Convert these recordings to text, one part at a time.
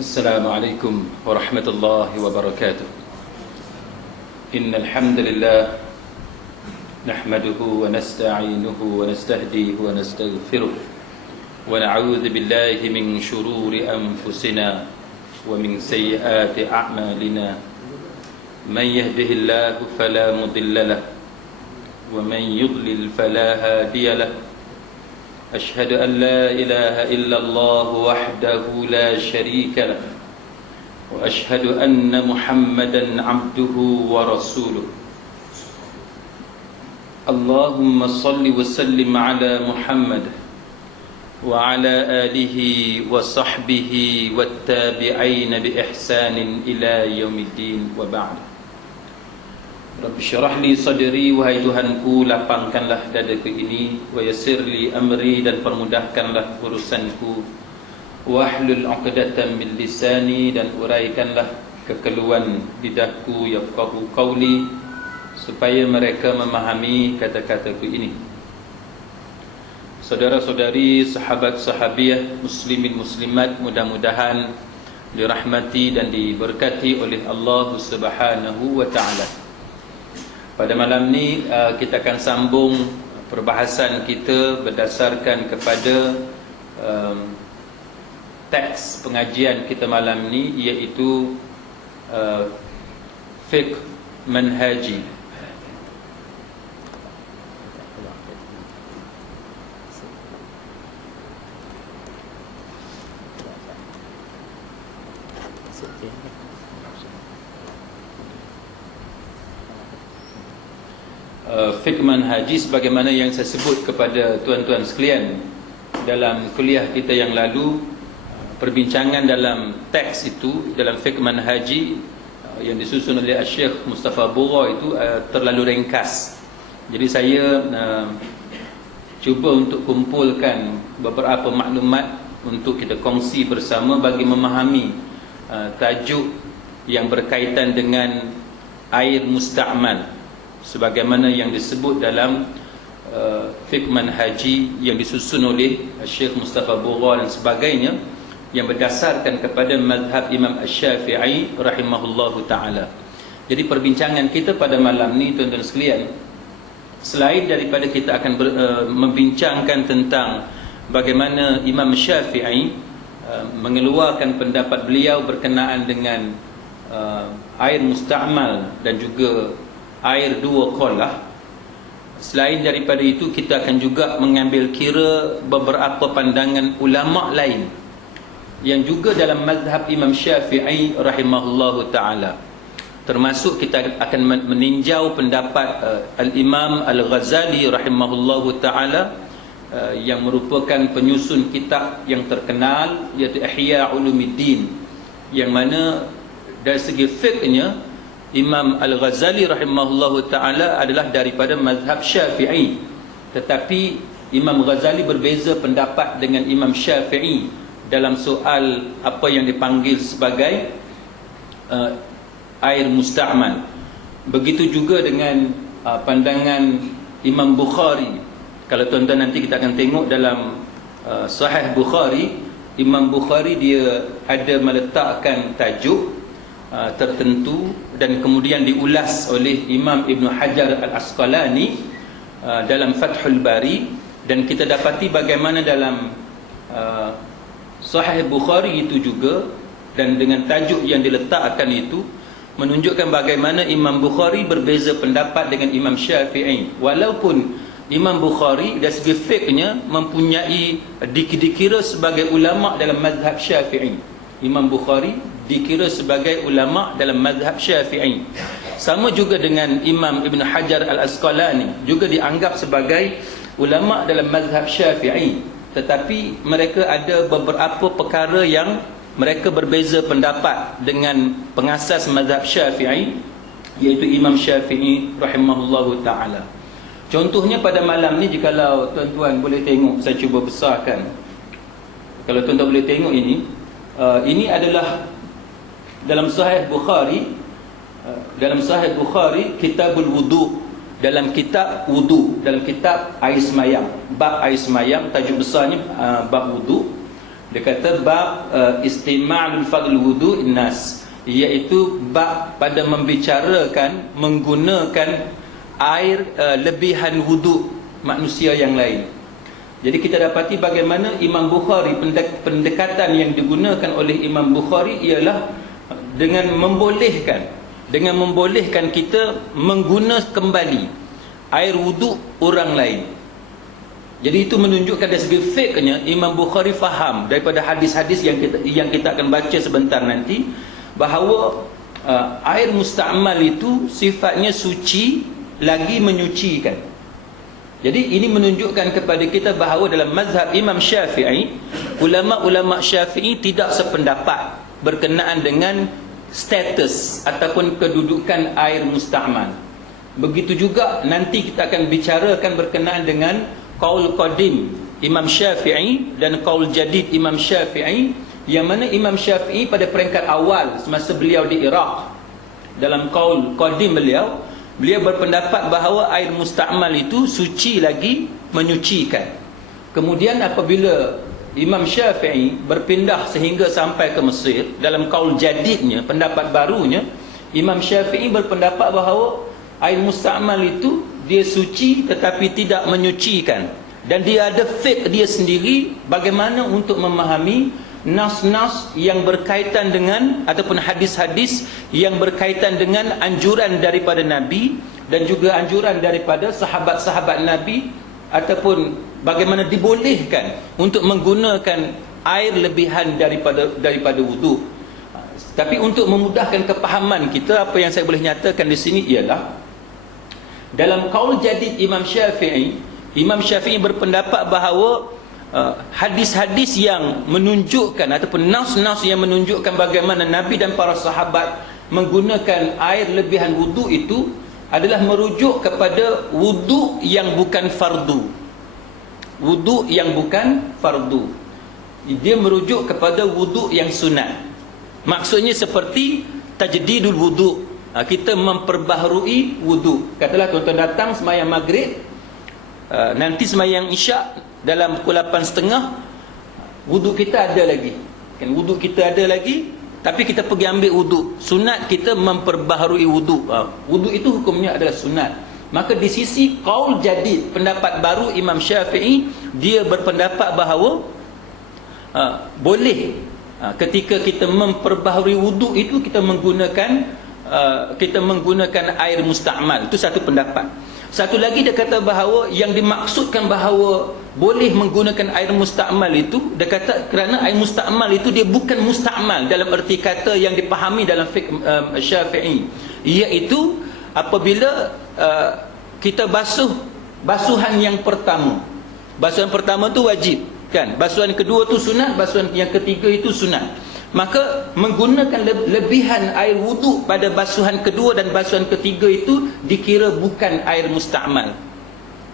السلام عليكم ورحمة الله وبركاته. إن الحمد لله نحمده ونستعينه ونستهديه ونستغفره ونعوذ بالله من شرور أنفسنا ومن سيئات أعمالنا. من يهده الله فلا مضل له ومن يضلل فلا هادي له. أشهد أن لا إله إلا الله وحده لا شريك له وأشهد أن محمدا عبده ورسوله. اللهم صل وسلم على محمد وعلى آله وصحبه والتابعين بإحسان إلى يوم الدين وبعد. Rabbi syarah li sadri, wahai Tuhanku, lapangkanlah dadaku ini, wa yassir li amri, dan permudahkanlah urusanku, wahlul 'uqdatam min lisani, dan uraikanlah kekeluhan lidahku, yafqahu qawli, supaya mereka memahami kata-kataku ini. Saudara-saudari, sahabat-sahabiah, muslimin muslimat, mudah-mudahan dirahmati dan diberkati oleh Allah Subhanahu wa taala. Pada malam ni kita akan sambung perbahasan kita berdasarkan kepada teks pengajian kita malam ni, iaitu fiqh manhaji. Fiqh manhaji, sebagaimana yang saya sebut kepada tuan-tuan sekalian dalam kuliah kita yang lalu, perbincangan dalam teks itu, dalam fiqh manhaji yang disusun oleh Syekh Mustafa Bugha itu terlalu ringkas. Jadi saya cuba untuk kumpulkan beberapa maklumat untuk kita kongsi bersama bagi memahami tajuk yang berkaitan dengan air musta'mal, sebagaimana yang disebut dalam fiqh manhaji yang disusun oleh Syekh Mustafa Bugha dan sebagainya, yang berdasarkan kepada mazhab Imam Asy-Syafi'i rahimahullahu ta'ala. Jadi perbincangan kita pada malam ni, tuan-tuan sekalian, selain daripada kita akan membincangkan tentang bagaimana Imam Syafi'i mengeluarkan pendapat beliau berkenaan dengan air musta'mal dan juga air dua qalah, selain daripada itu kita akan juga mengambil kira beberapa pandangan ulama' lain yang juga dalam mazhab Imam Syafi'i rahimahullahu ta'ala. Termasuk kita akan meninjau pendapat Al-Imam Al-Ghazali rahimahullahu ta'ala, yang merupakan penyusun kitab yang terkenal, iaitu Ihya Ulumuddin, yang mana dari segi fiqhnya Imam Al-Ghazali rahimahullahu ta'ala adalah daripada mazhab Syafi'i, tetapi Imam Ghazali berbeza pendapat dengan Imam Syafi'i dalam soal apa yang dipanggil sebagai air musta'mal. Begitu juga dengan pandangan Imam Bukhari. Kalau tuan-tuan nanti kita akan tengok dalam Sahih Bukhari, Imam Bukhari dia ada meletakkan tajuk tertentu dan kemudian diulas oleh Imam Ibn Hajar Al-Asqalani dalam Fathul Bari, dan kita dapati bagaimana dalam Sahih Bukhari itu juga, dan dengan tajuk yang diletakkan itu menunjukkan bagaimana Imam Bukhari berbeza pendapat dengan Imam Syafi'i. Walaupun Imam Bukhari dari segi fiqhnya mempunyai dikira sebagai ulama dalam mazhab Syafi'i. Imam Bukhari dikira sebagai ulama dalam mazhab Syafi'i. Sama juga dengan Imam Ibn Hajar Al-Asqalani, juga dianggap sebagai ulama dalam mazhab Syafi'i, tetapi mereka ada beberapa perkara yang mereka berbeza pendapat dengan pengasas mazhab Syafi'i, iaitu Imam Syafi'i rahimahullahu ta'ala. Contohnya pada malam ni, jikalau tuan-tuan boleh tengok, saya cuba besarkan. Kalau tuan-tuan boleh tengok ini adalah dalam Sahih Bukhari, Kitabul Wudu, dalam kitab wudu, dalam kitab air semayam, bab air semayam, tajuk besarnya bab wudu. Dia kata bab istima'ul fadl wudu'in nas, iaitu bab pada membicarakan menggunakan air lebihan wuduk manusia yang lain. Jadi kita dapati bagaimana Imam Bukhari, pendekatan yang digunakan oleh Imam Bukhari ialah dengan membolehkan kita mengguna kembali air wuduk orang lain. Jadi itu menunjukkan dari segi fiqhnya Imam Bukhari faham daripada hadis-hadis yang kita akan baca sebentar nanti, bahawa air musta'mal itu sifatnya suci lagi menyucikan. Jadi ini menunjukkan kepada kita bahawa dalam mazhab Imam Syafi'i, ulama-ulama Syafi'i tidak sependapat berkenaan dengan status ataupun kedudukan air musta'mal. Begitu juga nanti kita akan bicarakan berkenaan dengan qaul qadim Imam Syafi'i dan qaul jadid Imam Syafi'i, yang mana Imam Syafi'i pada peringkat awal semasa beliau di Iraq, dalam qaul qadim beliau berpendapat bahawa air musta'mal itu suci lagi menyucikan. Kemudian apabila Imam Syafi'i berpindah sehingga sampai ke Mesir, dalam qaul jadidnya, pendapat barunya, Imam Syafi'i berpendapat bahawa air musta'mal itu dia suci tetapi tidak menyucikan, dan dia ada fiqh dia sendiri bagaimana untuk memahami nas-nas yang berkaitan dengan ataupun hadis-hadis yang berkaitan dengan anjuran daripada Nabi dan juga anjuran daripada sahabat-sahabat Nabi, ataupun bagaimana dibolehkan untuk menggunakan air lebihan daripada wuduk. Tapi untuk memudahkan kepahaman kita, apa yang saya boleh nyatakan di sini ialah dalam qaul jadid Imam Syafi'i berpendapat bahawa hadis-hadis yang menunjukkan ataupun nas-nas yang menunjukkan bagaimana Nabi dan para sahabat menggunakan air lebihan wuduk itu adalah merujuk kepada wuduk yang bukan fardu. Wuduk yang bukan fardu, dia merujuk kepada wuduk yang sunat. Maksudnya seperti tajdidul wuduk, kita memperbaharui wuduk. Katalah tuan-tuan datang sembahyang maghrib, nanti sembahyang isyak dalam pukul 8.30, wuduk kita ada lagi kan, wuduk kita ada lagi, tapi kita pergi ambil wuduk. Sunat kita memperbaharui wuduk. Wuduk itu hukumnya adalah sunat. Maka di sisi qaul jadid, pendapat baru Imam Syafi'i, dia berpendapat bahawa boleh ketika kita memperbaharui wuduk itu kita menggunakan air musta'mal. Itu satu pendapat. Satu lagi dia kata bahawa yang dimaksudkan bahawa boleh menggunakan air musta'mal itu, dia kata kerana air musta'mal itu dia bukan musta'mal dalam erti kata yang dipahami dalam fiqh Syafi'i, iaitu apabila kita basuhan yang pertama. Basuhan pertama tu wajib kan, basuhan kedua tu sunat, basuhan yang ketiga itu sunat. Maka menggunakan lebihan air wuduk pada basuhan kedua dan basuhan ketiga itu dikira bukan air musta'mal.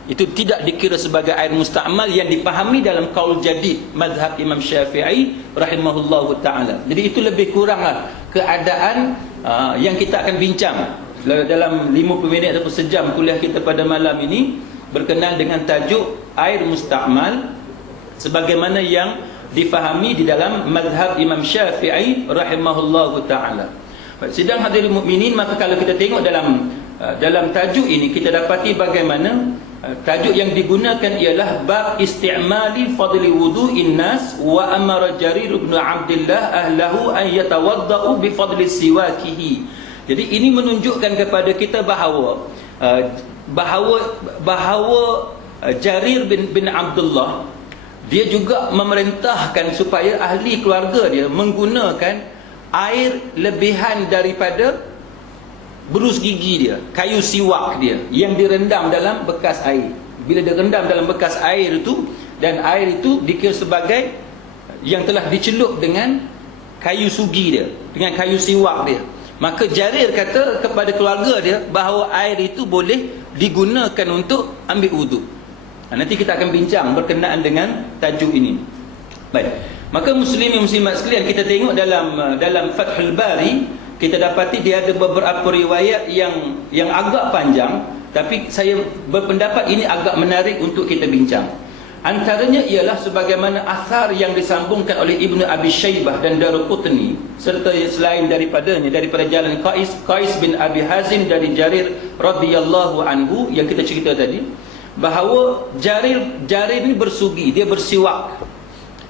Itu tidak dikira sebagai air musta'mal yang dipahami dalam qaul jadid mazhab Imam Syafi'i rahimahullahu ta'ala. Jadi itu lebih kuranglah keadaan yang kita akan bincang dalam 50 minit atau sejam kuliah kita pada malam ini, berkenaan dengan tajuk air musta'mal sebagaimana yang difahami di dalam mazhab Imam Syafi'i rahimahullahu ta'ala. Sidang hadirin mukminin, maka kalau kita tengok dalam tajuk ini, kita dapati bagaimana tajuk yang digunakan ialah bab isti'mali fadli wudu'in nas, wa amara Jarir bin Abdullah ahlahu an yatawadda'u bi fadli siwakihi. Jadi ini menunjukkan kepada kita bahawa Jarir bin Abdullah, dia juga memerintahkan supaya ahli keluarga dia menggunakan air lebihan daripada berus gigi dia, kayu siwak dia yang direndam dalam bekas air. Bila direndam dalam bekas air itu, dan air itu dikira sebagai yang telah dicelup dengan kayu sugi dia, dengan kayu siwak dia, maka Jarir kata kepada keluarga dia bahawa air itu boleh digunakan untuk ambil wuduk. Nanti kita akan bincang berkenaan dengan tajuk ini. Baik. Maka muslimin muslimat sekalian, kita tengok dalam Fathul Bari, kita dapati dia ada beberapa riwayat yang agak panjang, tapi saya berpendapat ini agak menarik untuk kita bincang. Antaranya ialah sebagaimana asar yang disambungkan oleh Ibnu Abi Syaibah dan Daruqutni, serta selain daripada jalan Qais bin Abi Hazim dari Jarir radhiyallahu anhu yang kita cerita tadi, bahawa Jarir ini bersugi, dia bersiwak,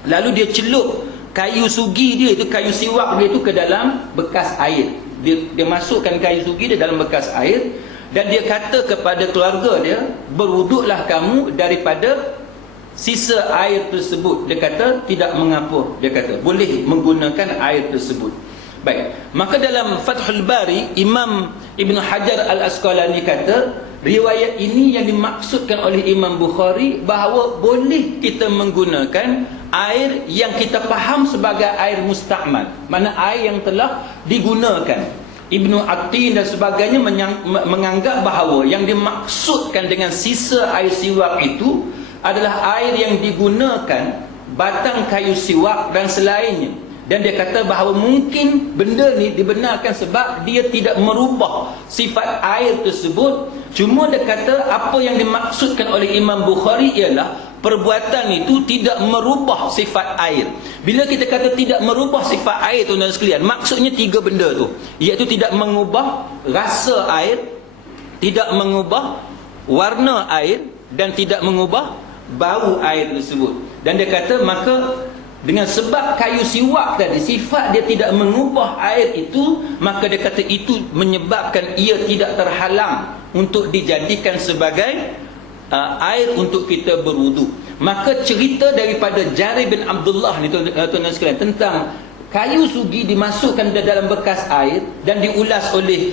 lalu dia celup kayu sugi dia itu, kayu siwak dia itu ke dalam bekas air. Dia masukkan kayu sugi dia dalam bekas air, dan dia kata kepada keluarga dia, berwuduklah kamu daripada sisa air tersebut. Dia kata tidak mengapa, dia kata boleh menggunakan air tersebut. Baik, maka dalam Fathul Bari, Imam Ibn Hajar Al-Asqalani kata riwayat ini yang dimaksudkan oleh Imam Bukhari bahawa boleh kita menggunakan air yang kita faham sebagai air musta'mal, mana air yang telah digunakan. Ibnu Attin dan sebagainya menganggap bahawa yang dimaksudkan dengan sisa air siwak itu adalah air yang digunakan batang kayu siwak dan selainnya. Dan dia kata bahawa mungkin benda ni dibenarkan sebab dia tidak merubah sifat air tersebut. Cuma dia kata apa yang dimaksudkan oleh Imam Bukhari ialah perbuatan itu tidak merubah sifat air. Bila kita kata tidak merubah sifat air, tuan-tuan sekalian, maksudnya tiga benda tu, iaitu tidak mengubah rasa air, tidak mengubah warna air, dan tidak mengubah bau air tersebut. Dan dia kata maka dengan sebab kayu siwak tadi sifat dia tidak mengubah air itu, maka dia kata itu menyebabkan ia tidak terhalang untuk dijadikan sebagai air untuk kita berwudu. Maka cerita daripada Jarir bin Abdullah ni, tuan-tuan sekalian, tentang kayu sugi dimasukkan dalam bekas air dan diulas oleh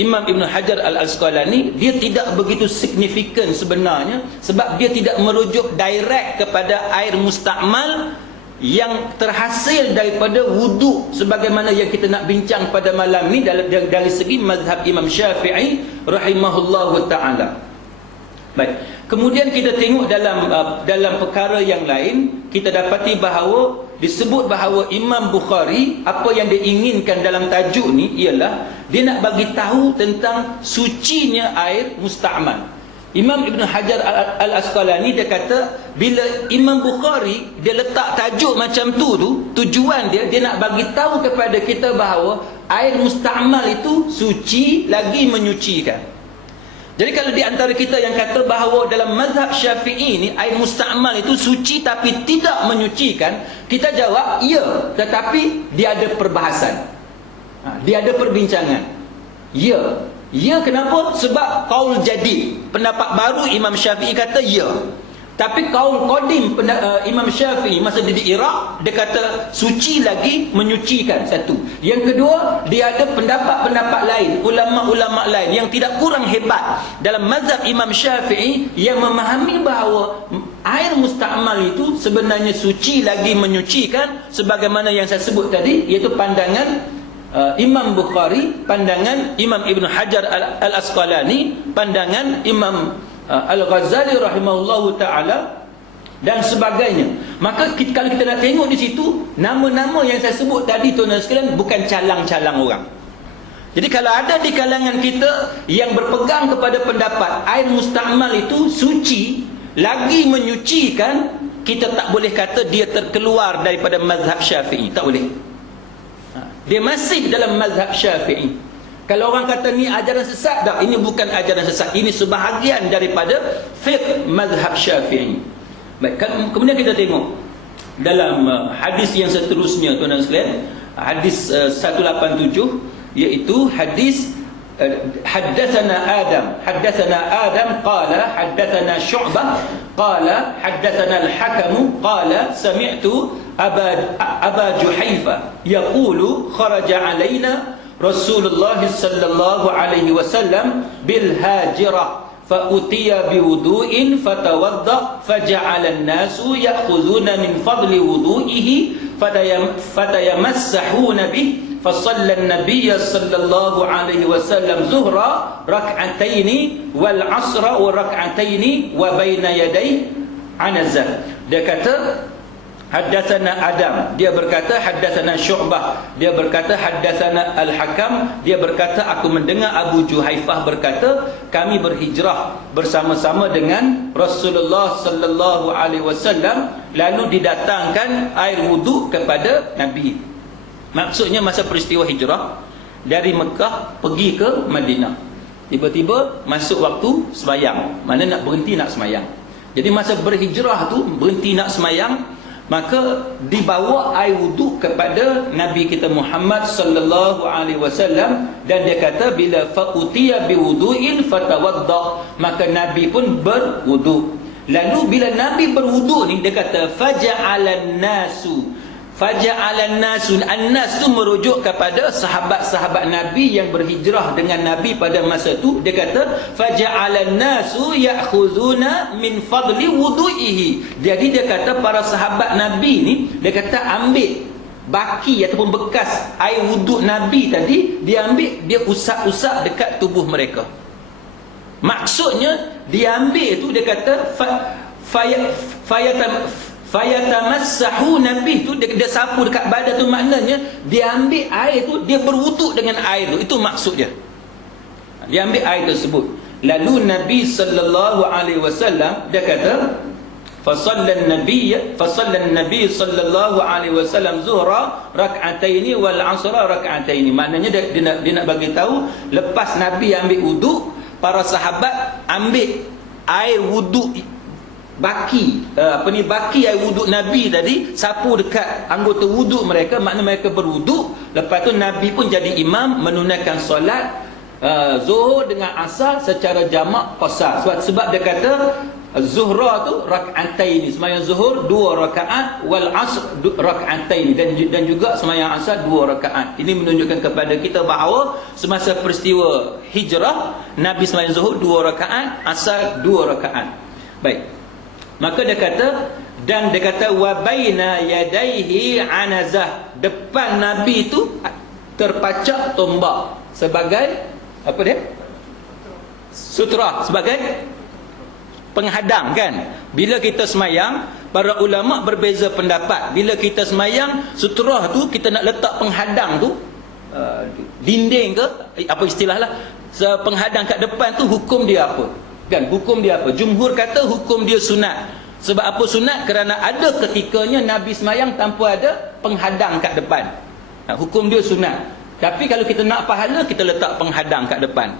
Imam Ibn Hajar Al-Asqalani, dia tidak begitu signifikan sebenarnya, sebab dia tidak merujuk direct kepada air musta'mal yang terhasil daripada wuduk sebagaimana yang kita nak bincang pada malam ni dari segi mazhab Imam Syafi'i rahimahullahu ta'ala. Baik, kemudian kita tengok dalam perkara yang lain, kita dapati bahawa disebut bahawa Imam Bukhari apa yang dia inginkan dalam tajuk ni ialah dia nak bagi tahu tentang sucinya air musta'mal. Imam Ibn Hajar Al-Asqalani dia kata bila Imam Bukhari dia letak tajuk macam tu tujuan dia nak bagi tahu kepada kita bahawa air musta'mal itu suci lagi menyucikan. Jadi kalau di antara kita yang kata bahawa dalam mazhab Syafi'i ni air musta'mal itu suci tapi tidak menyucikan, kita jawab ya, tetapi dia ada perbahasan, dia ada perbincangan. Ya, kenapa? Sebab kaul jadid, pendapat baru Imam Syafi'i kata ya. Tapi kaul qadim Imam Syafi'i masa dia di Iraq, dia kata suci lagi menyucikan, satu. Yang kedua, dia ada pendapat-pendapat lain, ulama-ulama lain yang tidak kurang hebat dalam mazhab Imam Syafi'i yang memahami bahawa air musta'mal itu sebenarnya suci lagi menyucikan, sebagaimana yang saya sebut tadi, iaitu pandangan Imam Bukhari, pandangan Imam Ibn Hajar Al-Asqalani, pandangan Imam Al-Ghazali rahimahullahu ta'ala dan sebagainya. Maka kalau kita nak tengok di situ, nama-nama yang saya sebut tadi, tuan-tuan sekalian, bukan calang-calang orang. Jadi kalau ada di kalangan kita yang berpegang kepada pendapat air musta'mal itu suci lagi menyucikan, kita tak boleh kata dia terkeluar daripada mazhab Syafi'i, tak boleh. Dia masih dalam mazhab Syafi'i. Kalau orang kata ni ajaran sesat, tak, ini bukan ajaran sesat, ini sebahagian daripada fiqh mazhab Syafi'i. Baik, kemudian kita tengok dalam hadis yang seterusnya, tuan-tuan sekalian, hadis 187, iaitu hadis حدثنا آدم قال حدثنا شعبة قال حدثنا الحكم قال سمعت أبا جحيفة يقول خرج علينا رسول الله صلى الله عليه وسلم بالهاجرة فأتي بوضوء فتوضأ فجعل الناس يأخذون من فضل وضوئه فتيمسحون به فصلى النبي صلى الله عليه وسلم ظهرا ركعتين والعصر وركعتين وبين يدي عنزة. Dia kata haddatsana Adam, dia berkata haddatsana Syu'bah, dia berkata haddatsana Al-Hakam, dia berkata aku mendengar Abu Juhaifah berkata kami berhijrah bersama-sama dengan Rasulullah sallallahu alaihi wasallam, lalu didatangkan air wuduk kepada Nabi. Maksudnya masa peristiwa hijrah dari Mekah pergi ke Madinah, tiba-tiba masuk waktu sembahyang, mana nak berhenti nak sembahyang. Jadi masa berhijrah tu berhenti nak sembahyang, maka dibawa air wuduk kepada Nabi kita Muhammad sallallahu alaihi wasallam, dan dia kata bila fa'utiya biwudu'in fatawadda, maka Nabi pun berwuduk. Lalu bila Nabi berwuduk ni, dia kata faja'alan nasu, an-nas tu merujuk kepada sahabat-sahabat Nabi yang berhijrah dengan Nabi pada masa tu. Dia kata faja'alan nasu ya'khuzuna min fadli wudu'ihi. Jadi dia kata para sahabat Nabi ni, dia kata ambil baki ataupun bekas air wuduk Nabi tadi, dia ambil, dia usap-usap dekat tubuh mereka. Maksudnya dia ambil tu, dia kata fayatamassahu Nabi tu, dia sapu dekat badan tu, maknanya dia ambil air tu, dia berwuduk dengan air tu. Itu maksud dia. Dia ambil air tersebut. Lalu Nabi sallallahu alaihi wasallam dia kata fasallan nabi sallallahu alaihi wasallam zuhra rak'ataini wal 'asra rak'ataini. Maknanya dia nak bagi tahu lepas Nabi ambil wuduk, para sahabat ambil air wuduk baki baki air wuduk Nabi tadi, sapu dekat anggota wuduk mereka, makna mereka berwuduk. Lepas tu Nabi pun jadi imam menunaikan solat zuhur dengan asar secara jamak qasar. Sebab dia kata zuhra tu rak'atain, sembahyang zuhur 2 rakaat, wal asr rak'atain, dan juga sembahyang asar 2 rakaat. Ini menunjukkan kepada kita bahawa semasa peristiwa hijrah Nabi sembahyang zuhur 2 rakaat, asar 2 rakaat. Baik. Maka dia kata, dan dia kata wa baina yadayhi anazah, depan Nabi itu terpacak tombak sebagai apa dia? Sutra, sebagai penghadang kan. Bila kita semayang, para ulama berbeza pendapat. Bila kita semayang, sutra tu kita nak letak penghadang tu, dinding ke apa istilah lah, penghadang kat depan tu, hukum dia apa? Kan, hukum dia apa? Jumhur kata hukum dia sunat. Sebab apa sunat? Kerana ada ketikanya Nabi semayang tanpa ada penghadang kat depan. Hukum dia sunat. Tapi kalau kita nak pahala, kita letak penghadang kat depan.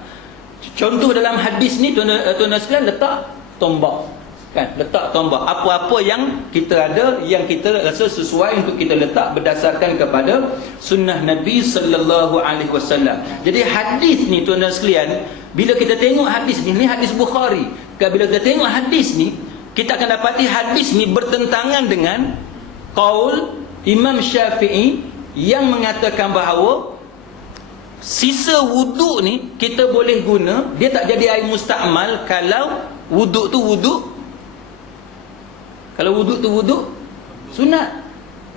Contoh dalam hadis ni, tuan-tuan sekalian, letak tombak. Kan, letak tombak. Apa-apa yang kita ada, yang kita rasa sesuai untuk kita letak berdasarkan kepada sunnah Nabi sallallahu alaihi wasallam. Jadi hadis ni, tuan-tuan sekalian, bila kita tengok hadis ni hadis Bukhari. Bila kita tengok hadis ni, kita akan dapati hadis ni bertentangan dengan qaul Imam Syafi'i yang mengatakan bahawa sisa wuduk ni kita boleh guna, dia tak jadi air mustakmal kalau wuduk tu wuduk, kalau wuduk tu wuduk sunat.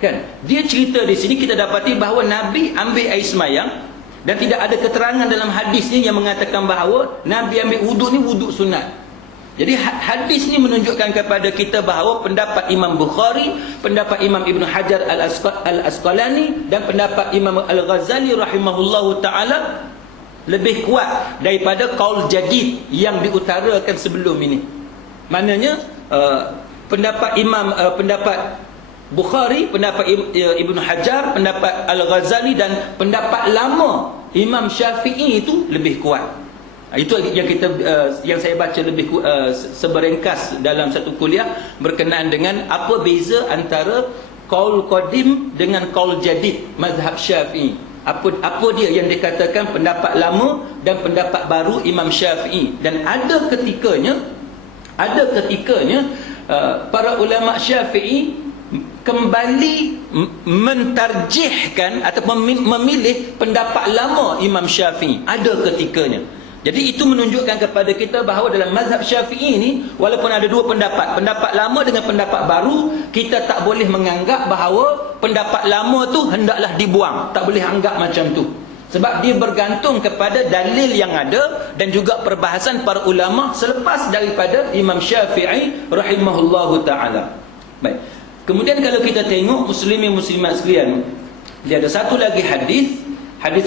Kan? Dia cerita di sini kita dapati bahawa Nabi ambil air semayang, dan tidak ada keterangan dalam hadis ni yang mengatakan bahawa Nabi ambil wuduk ni wuduk sunat. Jadi hadis ni menunjukkan kepada kita bahawa pendapat Imam Bukhari, pendapat Imam Ibn Hajar Al-Asqalani, dan pendapat Imam Al-Ghazali rahimahullahu ta'ala lebih kuat daripada qaul jadid yang diutarakan sebelum ini. Maknanya pendapat pendapat Bukhari, pendapat Ibn Hajar, pendapat Al-Ghazali, dan pendapat lama Imam Syafi'i itu lebih kuat. Itu yang kita yang saya baca lebih seberengkas dalam satu kuliah berkenaan dengan apa beza antara qaul qadim dengan qaul jadid mazhab Syafi'i. Apa dia yang dikatakan pendapat lama dan pendapat baru Imam Syafi'i. Dan ada ketikanya para ulama Syafi'i kembali mentarjihkan ataupun memilih pendapat lama Imam Syafi'i. Ada ketikanya. Jadi itu menunjukkan kepada kita bahawa dalam mazhab Syafi'i ini, walaupun ada dua pendapat, pendapat lama dengan pendapat baru, kita tak boleh menganggap bahawa pendapat lama tu hendaklah dibuang. Tak boleh anggap macam tu. Sebab dia bergantung kepada dalil yang ada dan juga perbahasan para ulama selepas daripada Imam Syafi'i rahimahullahu ta'ala. Baik. Kemudian kalau kita tengok muslimin muslimat sekalian, dia ada satu lagi hadis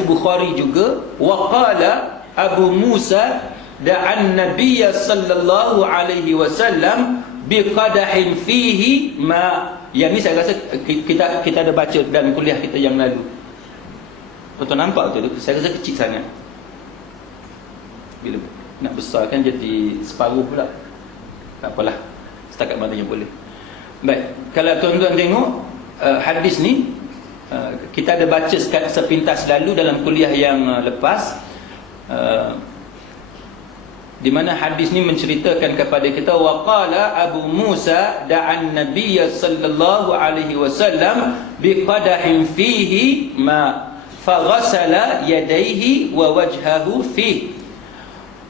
Bukhari juga, waqala Abu Musa da'an Nabiy sallallahu alaihi wasallam biqadahin fihi ma. Yang ni saya rasa kita ada baca dalam kuliah kita yang lalu. Betul nampak tu? Saya rasa kecil sangat. Bila nak besarkan jadi separuh pula. Tak apalah. Setakat mana yang boleh. Baik, kalau tuan-tuan tengok hadis ni, kita ada baca sepintas lalu dalam kuliah yang lepas, di mana hadis ni menceritakan kepada kita, waqala Abu Musa da'an Nabiy sallallahu alaihi wasallam biqadahin fihi ma faghasala yadayhi wa wajhahu fihi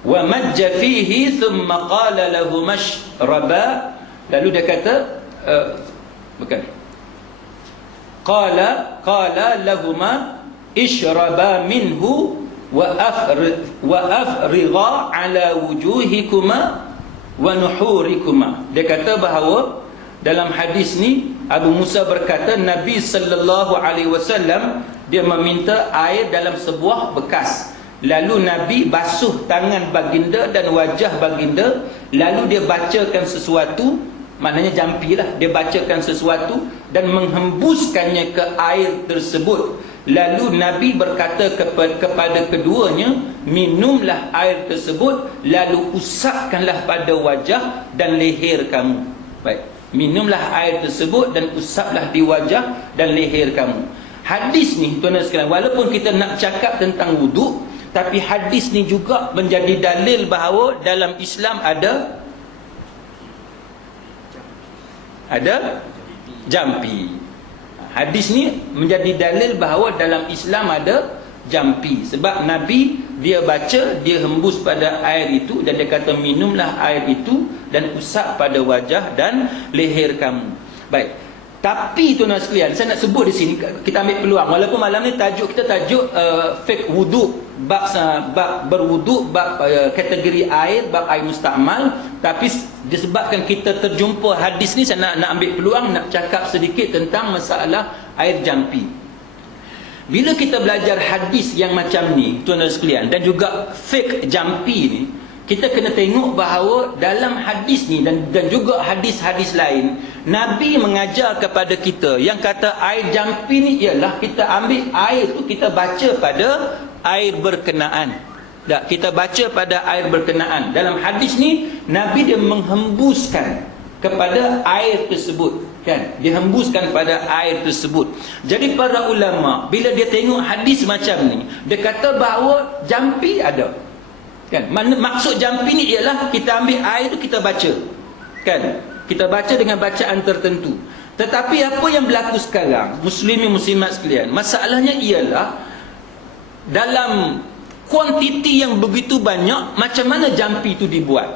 wa majja fihi thumma qala lahu mashraba. Lalu dia kata qala lahuma ishraba minhu wa afrigha ala wujuhikuma wa nuhurikuma. Dia kata bahawa dalam hadis ni Abu Musa berkata Nabi sallallahu alaihi wasallam dia meminta air dalam sebuah bekas, lalu Nabi basuh tangan baginda dan wajah baginda, lalu dia bacakan sesuatu, maknanya jampilah, dia bacakan sesuatu dan menghembuskannya ke air tersebut. Lalu Nabi berkata kepada keduanya, minumlah air tersebut, lalu usapkanlah pada wajah dan leher kamu. Baik, minumlah air tersebut dan usaplah di wajah dan leher kamu. Hadis ni tuan-tuan sekalian, walaupun kita nak cakap tentang wuduk, tapi hadis ni juga menjadi dalil bahawa dalam Islam ada jampi. Hadis ni menjadi dalil bahawa dalam Islam ada jampi. Sebab Nabi dia baca, dia hembus pada air itu dan dia kata minumlah air itu dan usap pada wajah dan leher kamu. Baik. Tapi tuan-tuan sekalian, saya nak sebut di sini, kita ambil peluang, walaupun malam ni tajuk kita fiqh wuduk, bab berwuduk, bab kategori air, bab air mustakmal, tapi disebabkan kita terjumpa hadis ni, saya nak ambil peluang nak cakap sedikit tentang masalah air jampi. Bila kita belajar hadis yang macam ni tuan-tuan sekalian, dan juga fiqh jampi ni, kita kena tengok bahawa dalam hadis ni dan juga hadis-hadis lain, Nabi mengajar kepada kita yang kata air jampi ni ialah kita ambil air tu, kita baca pada air berkenaan. Tak, kita baca pada air berkenaan. Dalam hadis ni Nabi dia menghembuskan kepada air tersebut, kan? Dia hembuskan pada air tersebut. Jadi para ulama bila dia tengok hadis macam ni, dia kata bahawa jampi ada. Kan? Maksud jampi ni ialah kita ambil air tu kita baca. Kan? Kita baca dengan bacaan tertentu. Tetapi apa yang berlaku sekarang, muslimin muslimat sekalian, masalahnya ialah dalam kuantiti yang begitu banyak, macam mana jampi itu dibuat?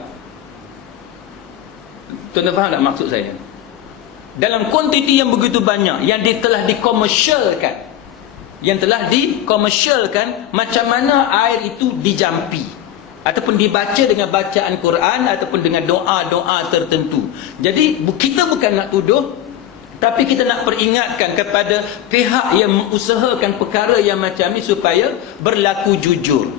Tuan-tuan faham tak maksud saya? Dalam kuantiti yang begitu banyak, yang telah dikomersialkan, macam mana air itu dijampi ataupun dibaca dengan bacaan Quran ataupun dengan doa-doa tertentu. Jadi kita bukan nak tuduh, tapi kita nak peringatkan kepada pihak yang mengusahakan perkara yang macam ni supaya berlaku jujur.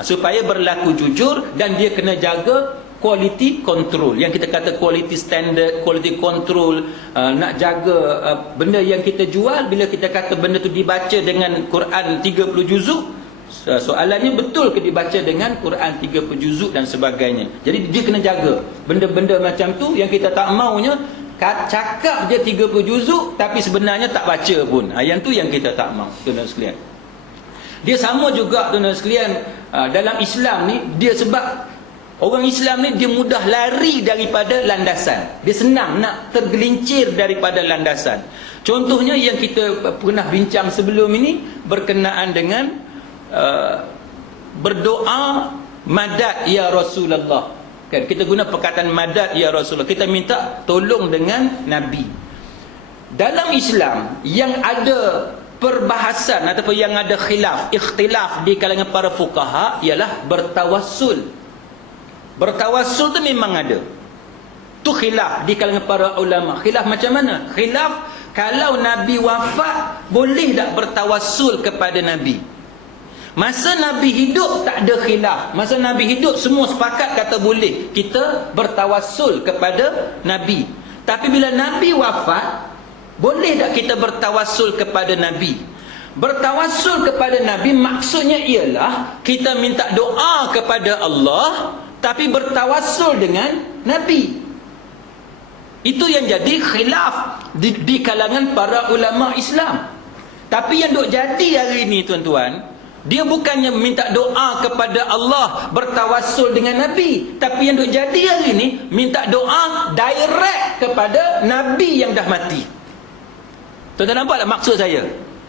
Supaya berlaku jujur dan dia kena jaga quality control. Yang kita kata quality standard, quality control, nak jaga benda yang kita jual. Bila kita kata benda tu dibaca dengan Quran 30 juzuk, soalannya betul ke dibaca dengan Quran 30 juzuk dan sebagainya. Jadi dia kena jaga benda-benda macam tu yang kita tak maunya cakap je 30 juzuk tapi sebenarnya tak baca pun. Yang tu yang kita tak mau, tuan-tuan sekalian. Dia sama juga tuan-tuan sekalian, dalam Islam ni, dia sebab orang Islam ni dia mudah lari daripada landasan. Dia senang nak tergelincir daripada landasan. Contohnya yang kita pernah bincang sebelum ini berkenaan dengan berdoa madad ya Rasulullah. Kan, kita guna perkataan madad ya Rasulullah. Kita minta tolong dengan Nabi. Dalam Islam yang ada perbahasan ataupun yang ada ikhtilaf di kalangan para fuqaha ialah bertawassul. Bertawassul tu memang ada. Tu khilaf di kalangan para ulama. Khilaf macam mana? Khilaf kalau Nabi wafat, boleh tak bertawassul kepada Nabi? Masa Nabi hidup tak ada khilaf. Masa Nabi hidup semua sepakat kata boleh kita bertawassul kepada Nabi. Tapi bila Nabi wafat, boleh tak kita bertawassul kepada Nabi? Bertawassul kepada Nabi maksudnya ialah kita minta doa kepada Allah, tapi bertawassul dengan Nabi. Itu yang jadi khilaf di kalangan para ulama Islam. Tapi yang duk jadi hari ini tuan-tuan, dia bukannya minta doa kepada Allah bertawassul dengan Nabi, tapi yang duk jadi hari ini minta doa direct kepada Nabi yang dah mati. Tuan-tuan nampak tak maksud saya?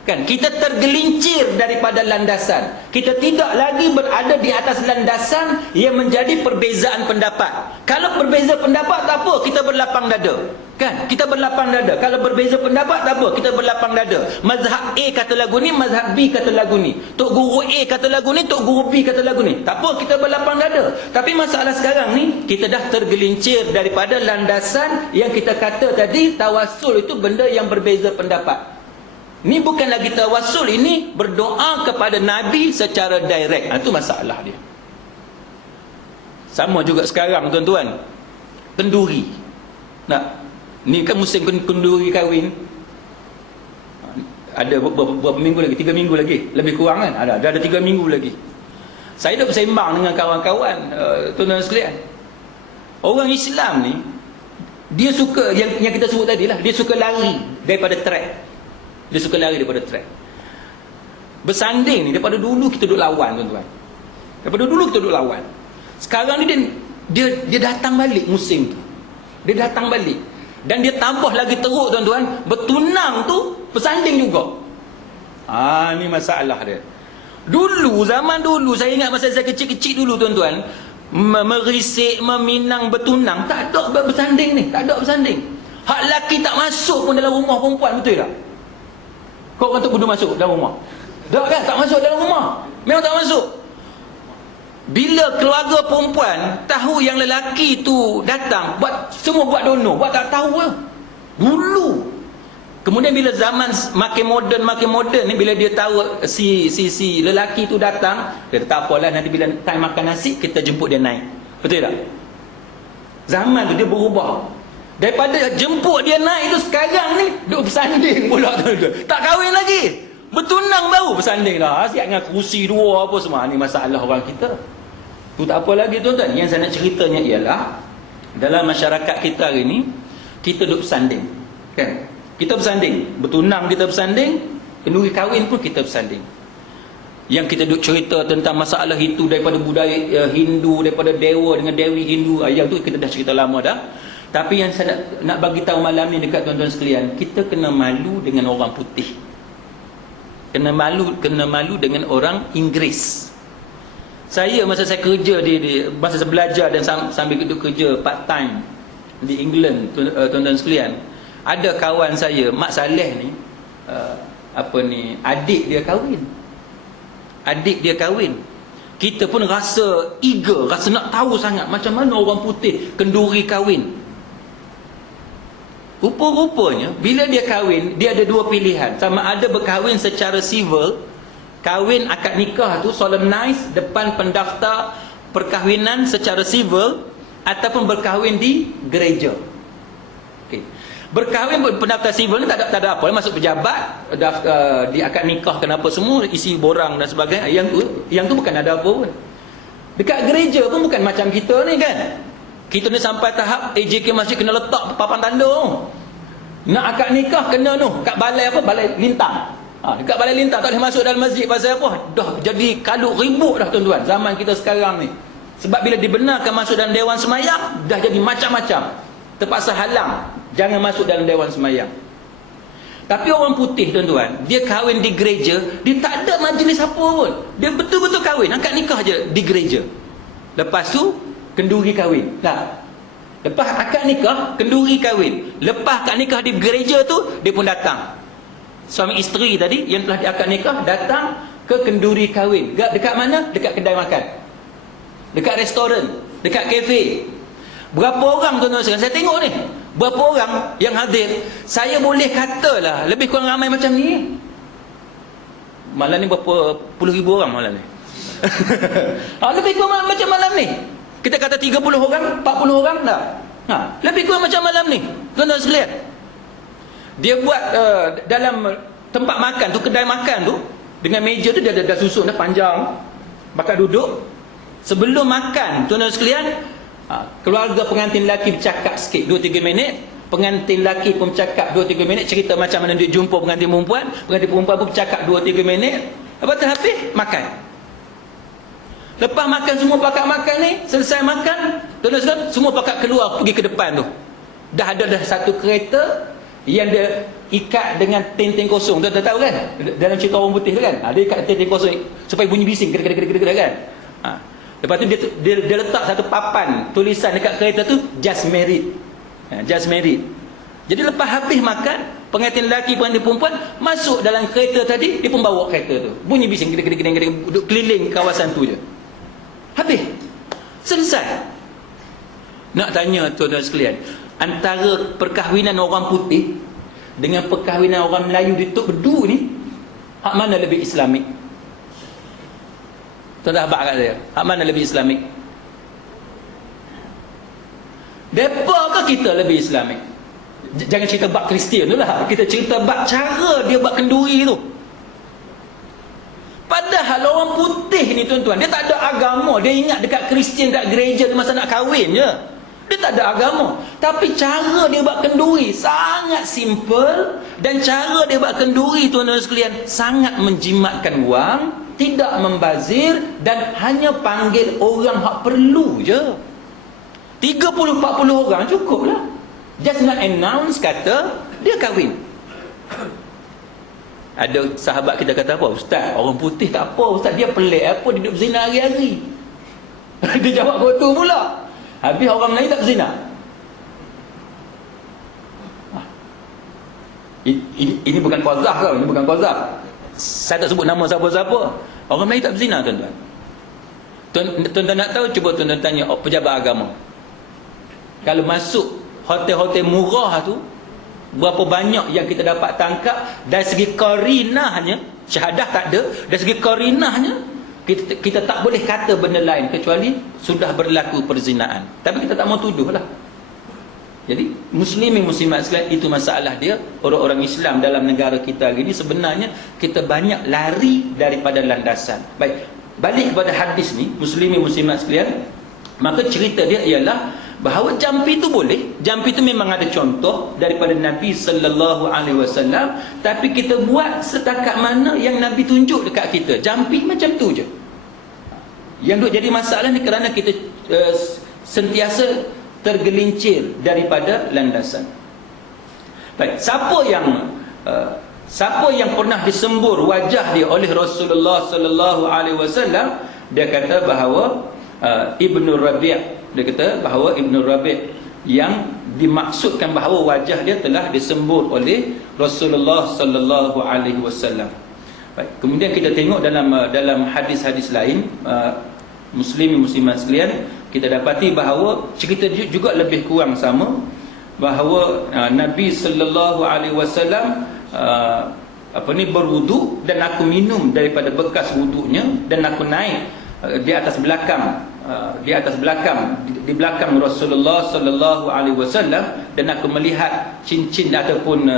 Kan, kita tergelincir daripada landasan. Kita tidak lagi berada di atas landasan yang menjadi perbezaan pendapat. Kalau berbeza pendapat tak apa, kita berlapang dada. Kan, kita berlapang dada. Kalau berbeza pendapat tak apa, kita berlapang dada. Mazhab A kata lagu ni, mazhab B kata lagu ni. Tok guru A kata lagu ni, tok guru B kata lagu ni. Tak apa, kita berlapang dada. Tapi masalah sekarang ni, kita dah tergelincir daripada landasan yang kita kata tadi, tawassul itu benda yang berbeza pendapat. Ini bukan lagi tawassul, ini berdoa kepada Nabi secara direct. Itu masalah dia. Sama juga sekarang tuan-tuan, kenduri. Nah, ni kan musim kenduri kahwin. Ada berapa minggu lagi? 3 minggu lagi. Lebih kurang kan? Ada 3 minggu lagi. Saya dah bersembang dengan kawan-kawan, tuan-tuan sekalian. Orang Islam ni, dia suka, yang kita sebut tadi lah, dia suka lari daripada track. Dia suka lari daripada track. Bersanding ni daripada dulu kita duduk lawan tuan-tuan. Daripada dulu kita duduk lawan. Sekarang ni dia datang balik musim tu. Dia datang balik. Dan dia tambah lagi teruk tuan-tuan, bertunang tu bersanding juga. Ni masalah dia. Dulu, zaman dulu, saya ingat masa saya kecil-kecil dulu tuan-tuan, merisik, meminang, bertunang, tak ada bersanding ni, tak ada bersanding. Hak lelaki tak masuk pun dalam rumah perempuan, betul tak? Kau kata kudu masuk dalam rumah. Tak kan? Tak masuk dalam rumah. Memang tak masuk. Bila keluarga perempuan tahu yang lelaki tu datang, semua buat dono, buat tak tahu lah. Dulu. Kemudian bila zaman makin moden ni, bila dia tahu si lelaki tu datang, dia tak apalah, nanti bila time makan nasi kita jemput dia naik. Betul tak? Zaman tu dia berubah. Daripada jemput dia naik tu, sekarang ni duduk bersanding pula tuan-tuan. Tak kahwin lagi, bertunang baru bersanding dah. Siap dengan kerusi dua apa semua. Ni masalah orang kita. Tu tak apa lagi tuan-tuan. Yang saya nak ceritanya ialah, dalam masyarakat kita hari ni, kita duduk bersanding. Kan? Kita bersanding. Bertunang kita bersanding, kenduri kahwin pun kita bersanding. Yang kita duduk cerita tentang masalah itu daripada budaya Hindu, daripada dewa dengan dewi Hindu, yang tu kita dah cerita lama dah. Tapi yang saya nak bagi tahu malam ni dekat tuan-tuan sekalian, kita kena malu dengan orang putih. Kena malu dengan orang Inggeris. Saya masa saya kerja masa saya belajar dan sambil duduk kerja part time di England, tuan-tuan sekalian, ada kawan saya, Mak Saleh ni, adik dia kahwin. Adik dia kahwin. Kita pun rasa eager, rasa nak tahu sangat macam mana orang putih kenduri kahwin. Rupa-rupanya bila dia kahwin, dia ada dua pilihan. Sama ada berkahwin secara civil, kahwin akad nikah tu solemnize depan pendaftar perkahwinan secara civil, ataupun berkahwin di gereja. Okay. Berkahwin pendaftar civil ni tak ada apa, masuk pejabat, di akad nikah kenapa semua, isi borang dan sebagainya. Yang tu bukan ada apa pun. Dekat gereja pun bukan macam kita ni kan. Kita ni sampai tahap AJK masjid kena letak papan tanda. Nak akad nikah kena tu kat balai apa? Balai lintang. Dekat balai lintang tak boleh masuk dalam masjid. Pasal apa? Dah jadi kalut ribut dah tuan-tuan zaman kita sekarang ni. Sebab bila dibenarkan masuk dalam dewan semayang, dah jadi macam-macam. Terpaksa halang, jangan masuk dalam dewan semayang. Tapi orang putih tuan-tuan, dia kahwin di gereja, dia tak ada majlis apa pun. Dia betul-betul kahwin, akad nikah je di gereja. Lepas tu kenduri kahwin. Lepas akad nikah, kenduri kahwin. Lepas akad nikah di gereja tu, dia pun datang. Suami isteri tadi yang telah diakad nikah datang ke kenduri kahwin. Dekat mana? Dekat kedai makan, dekat restoran, dekat kafe. Berapa orang tuan-tuan sekalian, saya tengok ni, berapa orang yang hadir, saya boleh katalah lebih kurang ramai macam ni. Malam ni berapa puluh ribu orang malam ni. Lebih kurang macam malam ni. Kita kata 30 orang, 40 orang dah. Lebih kurang macam malam ni, tuan-tuan sekalian. Dia buat dalam tempat makan tu, kedai makan tu, dengan meja tu dia dah susun dah panjang, bakal duduk. Sebelum makan, tuan-tuan sekalian, keluarga pengantin lelaki bercakap sikit 2-3 minit, pengantin lelaki pun bercakap 2-3 minit, cerita macam mana dia jumpa pengantin perempuan pun bercakap 2-3 minit. Lepas tu habis makan. Lepas makan, semua pakat makan ni, selesai makan, tuan-tuan sekalian, semua pakat keluar pergi ke depan tu. Dah ada satu kereta yang dia ikat dengan tin-tin kosong. Tuan-tuan tahu kan, dalam cerita orang putih tu kan, dia ikat tin-tin kosong supaya bunyi bising kan. Lepas tu dia letak satu papan tulisan dekat kereta tu, just married. Just married. Jadi lepas habis makan, pengantin lelaki pengantin perempuan masuk dalam kereta tadi, dia pun bawa kereta tu, bunyi bising duduk keliling kawasan tu je. Habis, selesai. Nak tanya tuan-tuan sekalian, antara perkahwinan orang putih dengan perkahwinan orang Melayu di Tok Bedu ni, hak mana lebih Islamik? Tuan-tuan abang kat saya, hak mana lebih Islamik? Depa ke kita lebih Islamik? Jangan cerita bab Kristian tu lah, kita cerita bab cara dia buat kenduri tu. Padahal orang putih ni tuan-tuan, dia tak ada agama. Dia ingat dekat Kristian, dekat gereja tu masa nak kahwin je, dia tak ada agama. Tapi cara dia buat kenduri sangat simple. Dan cara dia buat kenduri, tuan-tuan sekalian, sangat menjimatkan wang, tidak membazir, dan hanya panggil orang hak perlu je. 30-40 orang cukup lah. Just nak announce kata dia kahwin. Ada sahabat kita kata apa? Ustaz, orang putih tak apa Ustaz, dia pelik apa, dia duduk berzina hari-hari. Dia jawab betul pula. Habis orang Melayu tak berzina. Ini bukan qazah tau, ini bukan qazah. Saya tak sebut nama siapa-siapa. Orang Melayu tak berzina tuan-tuan. Tuan-tuan nak tahu, cuba tuan-tuan tanya pejabat agama. Kalau masuk hotel-hotel murah tu, berapa banyak yang kita dapat tangkap dari segi qarinahnya, syahadah tak ada, dari segi qarinahnya kita tak boleh kata benda lain kecuali sudah berlaku perzinaan. Tapi kita tak mau tuduh lah. Jadi muslimin muslimat sekalian, itu masalah dia. Orang-orang Islam dalam negara kita hari ini sebenarnya kita banyak lari daripada landasan. Baik, balik kepada hadis ni, muslimin muslimat sekalian, maka cerita dia ialah bahawa jampi tu boleh. Jampi tu memang ada contoh daripada Nabi sallallahu alaihi wasallam, tapi kita buat setakat mana yang Nabi tunjuk dekat kita. Jampi macam tu je. Yang duk jadi masalah ni kerana kita sentiasa tergelincir daripada landasan. Baik, siapa yang pernah disembur wajah dia oleh Rasulullah sallallahu alaihi wasallam, dia kata bahawa Ibnu Rabi', dia kata bahawa Ibnu Rabi' yang dimaksudkan bahawa wajah dia telah disembur oleh Rasulullah sallallahu alaihi wasallam. Baik, kemudian kita tengok dalam hadis-hadis lain, muslimin muslimat sekalian, kita dapati bahawa cerita juga lebih kurang sama, bahawa Nabi sallallahu alaihi wasallam berwuduk, dan aku minum daripada bekas wuduknya, dan aku naik di atas belakang di belakang Rasulullah sallallahu alaihi wasallam, dan aku melihat cincin ataupun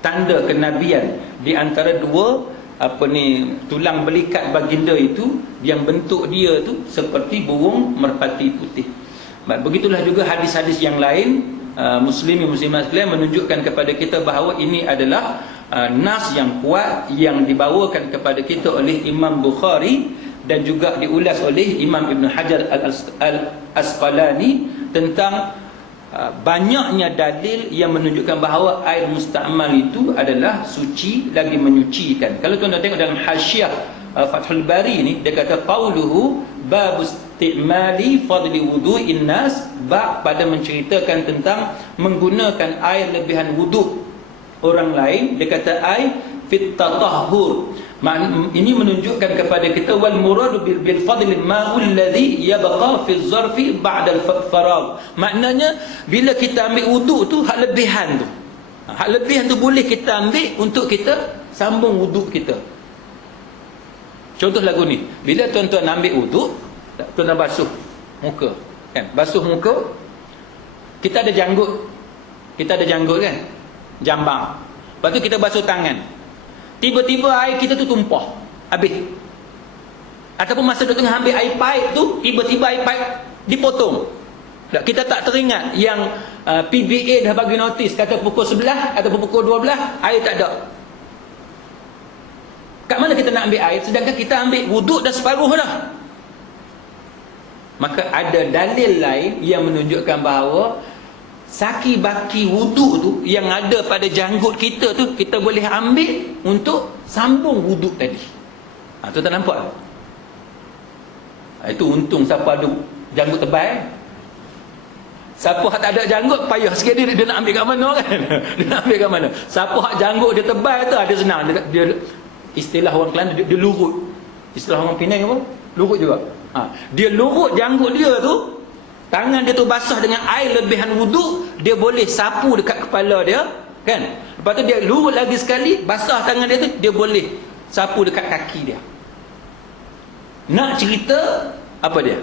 tanda kenabian di antara dua tulang belikat baginda itu, yang bentuk dia tu seperti burung merpati putih. Begitulah juga hadis-hadis yang lain, muslimin muslimat sekalian, menunjukkan kepada kita bahawa ini adalah nas yang kuat yang dibawakan kepada kita oleh Imam Bukhari dan juga diulas oleh Imam Ibn Hajar Al-Asqalani tentang banyaknya dalil yang menunjukkan bahawa air musta'mal itu adalah suci lagi menyucikan. Kalau tuan-tuan tengok dalam hasyiah Fathul Bari ni, dia kata qauluhu bab istimali fadli wudu'in nas, bab pada menceritakan tentang menggunakan air lebihan wuduk orang lain. Dia kata ai fit tatahhur. Ini menunjukkan kepada kita wal murad bil fadl ma'ul ladhi yabqa fi zarfi ba'da al faragh. Maknanya bila kita ambil wuduk tu hak lebihan tu. Hak lebihan tu boleh kita ambil untuk kita sambung wuduk kita. Contoh lagu ni, bila tuan-tuan ambil wuduk, tuan-tuan basuh muka, kan? Basuh muka, kita ada janggut. Kita ada janggut kan? Jambang. Lepas tu kita basuh tangan. Tiba-tiba air kita tu tumpah, habis. Ataupun masa kita tengah ambil air paip tu, tiba-tiba air paip dipotong. Kita tak teringat yang PBA dah bagi notis, kata pukul 11 atau pukul 12 air tak ada. Kat mana kita nak ambil air sedangkan kita ambil wuduk dah separuh dah? Maka ada dalil lain yang menunjukkan bahawa saki baki wuduk tu yang ada pada janggut kita tu, kita boleh ambil untuk sambung wuduk tadi. Tu tak nampak? Itu untung siapa ada janggut tebal. Siapa hak tak ada janggut payah sikit dia nak ambil kat mana kan? Dia nak ambil kat mana? Siapa hak janggut dia tebal tu ada senang. Dia istilah orang Kelantan dia lurut. Istilah orang Penang apa? Lurut juga. Dia lurut janggut dia tu. Tangan dia tu basah dengan air lebihan wuduk, dia boleh sapu dekat kepala dia, kan? Lepas tu dia lurut lagi sekali, basah tangan dia tu, dia boleh sapu dekat kaki dia. Nak cerita apa dia?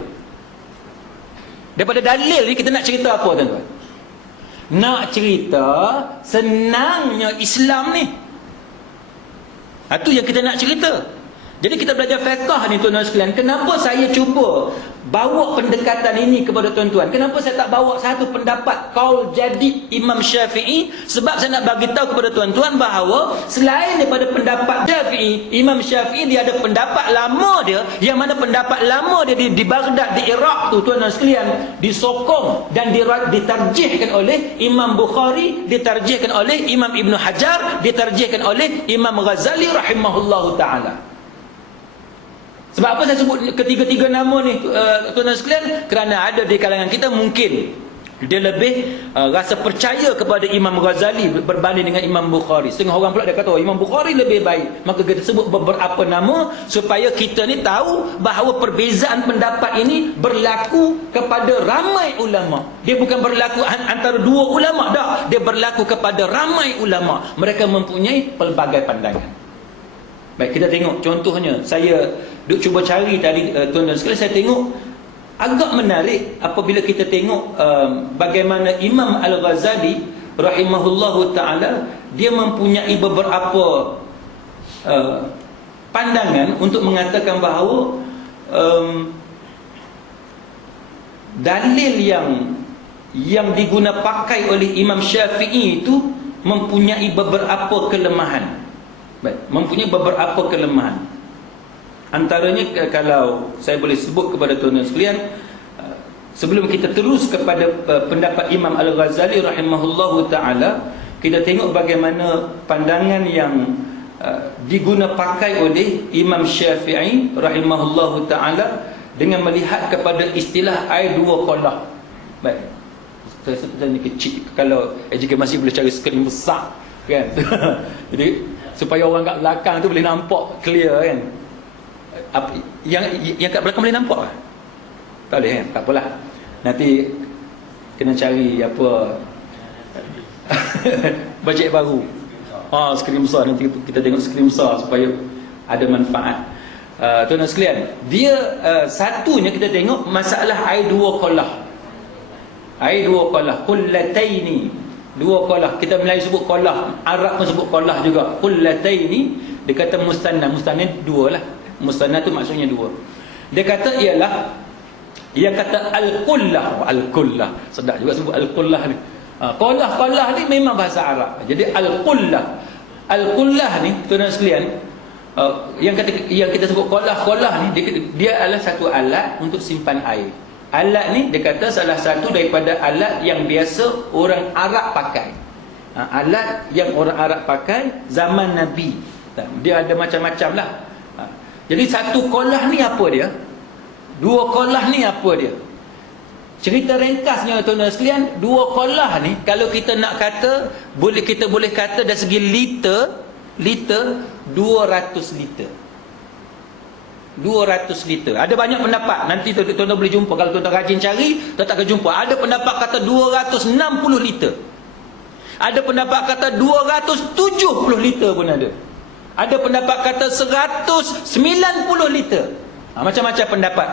Daripada dalil ni kita nak cerita apa, tuan-tuan? Nak cerita senangnya Islam ni. Itu yang kita nak cerita. Jadi kita belajar fiqh ni, tuan-tuan sekalian. Kenapa saya cuba bawa pendekatan ini kepada tuan-tuan? Kenapa saya tak bawa satu pendapat qaul jadid Imam Syafi'i? Sebab saya nak bagi tahu kepada tuan-tuan bahawa selain daripada pendapat Syafi'i, Imam Syafi'i dia ada pendapat lama dia, yang mana pendapat lama dia di Baghdad, di Iraq tu, tuan-tuan sekalian, disokong dan ditarjihkan oleh Imam Bukhari, ditarjihkan oleh Imam Ibn Hajar, ditarjihkan oleh Imam Ghazali rahimahullahu ta'ala. Sebab apa saya sebut ketiga-tiga nama ni, tuan-tuan sekalian? Kerana ada di kalangan kita mungkin dia lebih rasa percaya kepada Imam Ghazali berbanding dengan Imam Bukhari. Setengah orang pula dia kata Imam Bukhari lebih baik. Maka kita sebut beberapa nama supaya kita ni tahu bahawa perbezaan pendapat ini berlaku kepada ramai ulama. Dia bukan berlaku antara dua ulama, dah. Dia berlaku kepada ramai ulama. Mereka mempunyai pelbagai pandangan. Baik, kita tengok contohnya. Saya duk cuba cari tadi, tuan-tuan sekalian, saya tengok agak menarik apabila kita tengok bagaimana Imam Al-Ghazali rahimahullahu ta'ala, dia mempunyai beberapa pandangan untuk mengatakan bahawa dalil yang diguna pakai oleh Imam Syafi'i itu mempunyai beberapa kelemahan. Baik, mempunyai beberapa kelemahan. Antaranya, kalau saya boleh sebut kepada tuan-tuan sekalian, sebelum kita terus kepada pendapat Imam Al-Ghazali rahimahullahu ta'ala, kita tengok bagaimana pandangan yang diguna pakai oleh Imam Syafi'i rahimahullahu ta'ala dengan melihat kepada istilah air dua kolah. Baik, saya sebenarnya kecil, kalau jika masih boleh cari skrin besar, kan? Jadi supaya orang kat belakang tu boleh nampak clear, kan? Yang kat belakang boleh nampak tak? Tak boleh, kan? Tak apalah. Nanti kena cari apa bajet baru. Skrin besar, nanti kita tengok skrin besar supaya ada manfaat. Tuan-tuan sekalian, dia satunya kita tengok masalah air dua kolah. Air dua kolah, qullataini. Dua kolah, kita Melayu sebut kolah, Arab pun sebut kolah juga. Qullataini, dia kata mustanna. Mustanna dua lah. Mustanna tu maksudnya dua. Dia kata ialah, dia kata al-qullah. Al-qullah, sedap juga sebut al-qullah ni. Kolah ni memang bahasa Arab. Jadi al-qullah. Al-qullah ni, tuan-tuan sekalian, yang kita sebut kolah ni, dia adalah satu alat untuk simpan air. Alat ni dia kata salah satu daripada alat yang biasa orang Arab pakai. Alat yang orang Arab pakai zaman Nabi. Dia ada macam-macam lah. Jadi satu kolah ni apa dia? Dua kolah ni apa dia? Cerita ringkasnya, tuan-tuan sekalian, dua kolah ni kalau kita nak kata, kita boleh kata dari segi liter, liter, 200 liter. 200 liter. Ada banyak pendapat. Nanti tuan-tuan boleh jumpa. Kalau tuan-tuan rajin cari, tuan-tuan akan jumpa. Ada pendapat kata 260 liter. Ada pendapat kata 270 liter pun ada. Ada pendapat kata 190 liter. Macam-macam pendapat.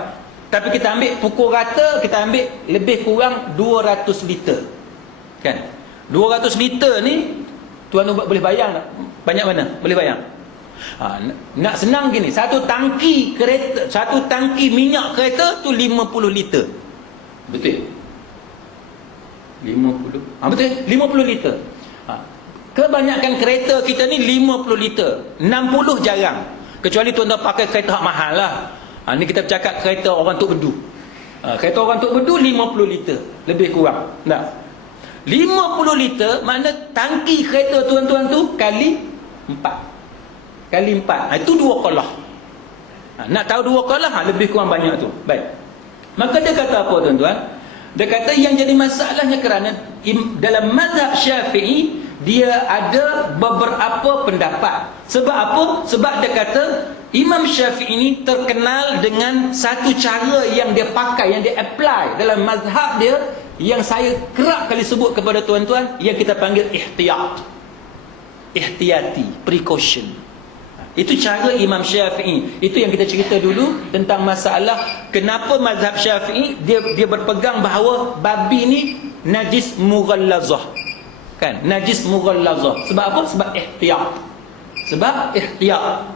Tapi kita ambil pukul rata, kita ambil lebih kurang 200 liter. Kan? 200 liter ni, tuan-tuan boleh bayang tak? Banyak mana? Boleh bayang? Nak senang gini, satu tangki minyak kereta tu 50 liter. Betul? 50. Betul? 50 liter. Kebanyakan kereta kita ni 50 liter. 60 jarang. Kecuali tuan-tuan pakai kereta hak mahal lah. Ni kita bercakap kereta orang Tok Bedu. Kereta orang Tok Bedu 50 liter. Lebih kurang. Tak? 50 liter makna tangki kereta tuan-tuan tu kali 4. Kali 4. Itu 2 kolah. Nak tahu 2 kolah? Lebih kurang banyak tu. Baik. Maka dia kata apa tuan-tuan? Dia kata yang jadi masalahnya kerana dalam mazhab Syafi'i dia ada beberapa pendapat. Sebab apa? Sebab dia kata Imam Syafi'i ini terkenal dengan satu cara yang dia pakai, yang dia apply dalam mazhab dia, yang saya kerap kali sebut kepada tuan-tuan, yang kita panggil ihtiyat. Ihtiyati, precaution. Itu cara Imam Syafi'i. Itu yang kita cerita dulu tentang masalah kenapa mazhab Syafi'i dia berpegang bahawa babi ni najis mughallazah. Kan? Najis mughallazah. Sebab apa? Sebab ihtiyat. Sebab ihtiyat.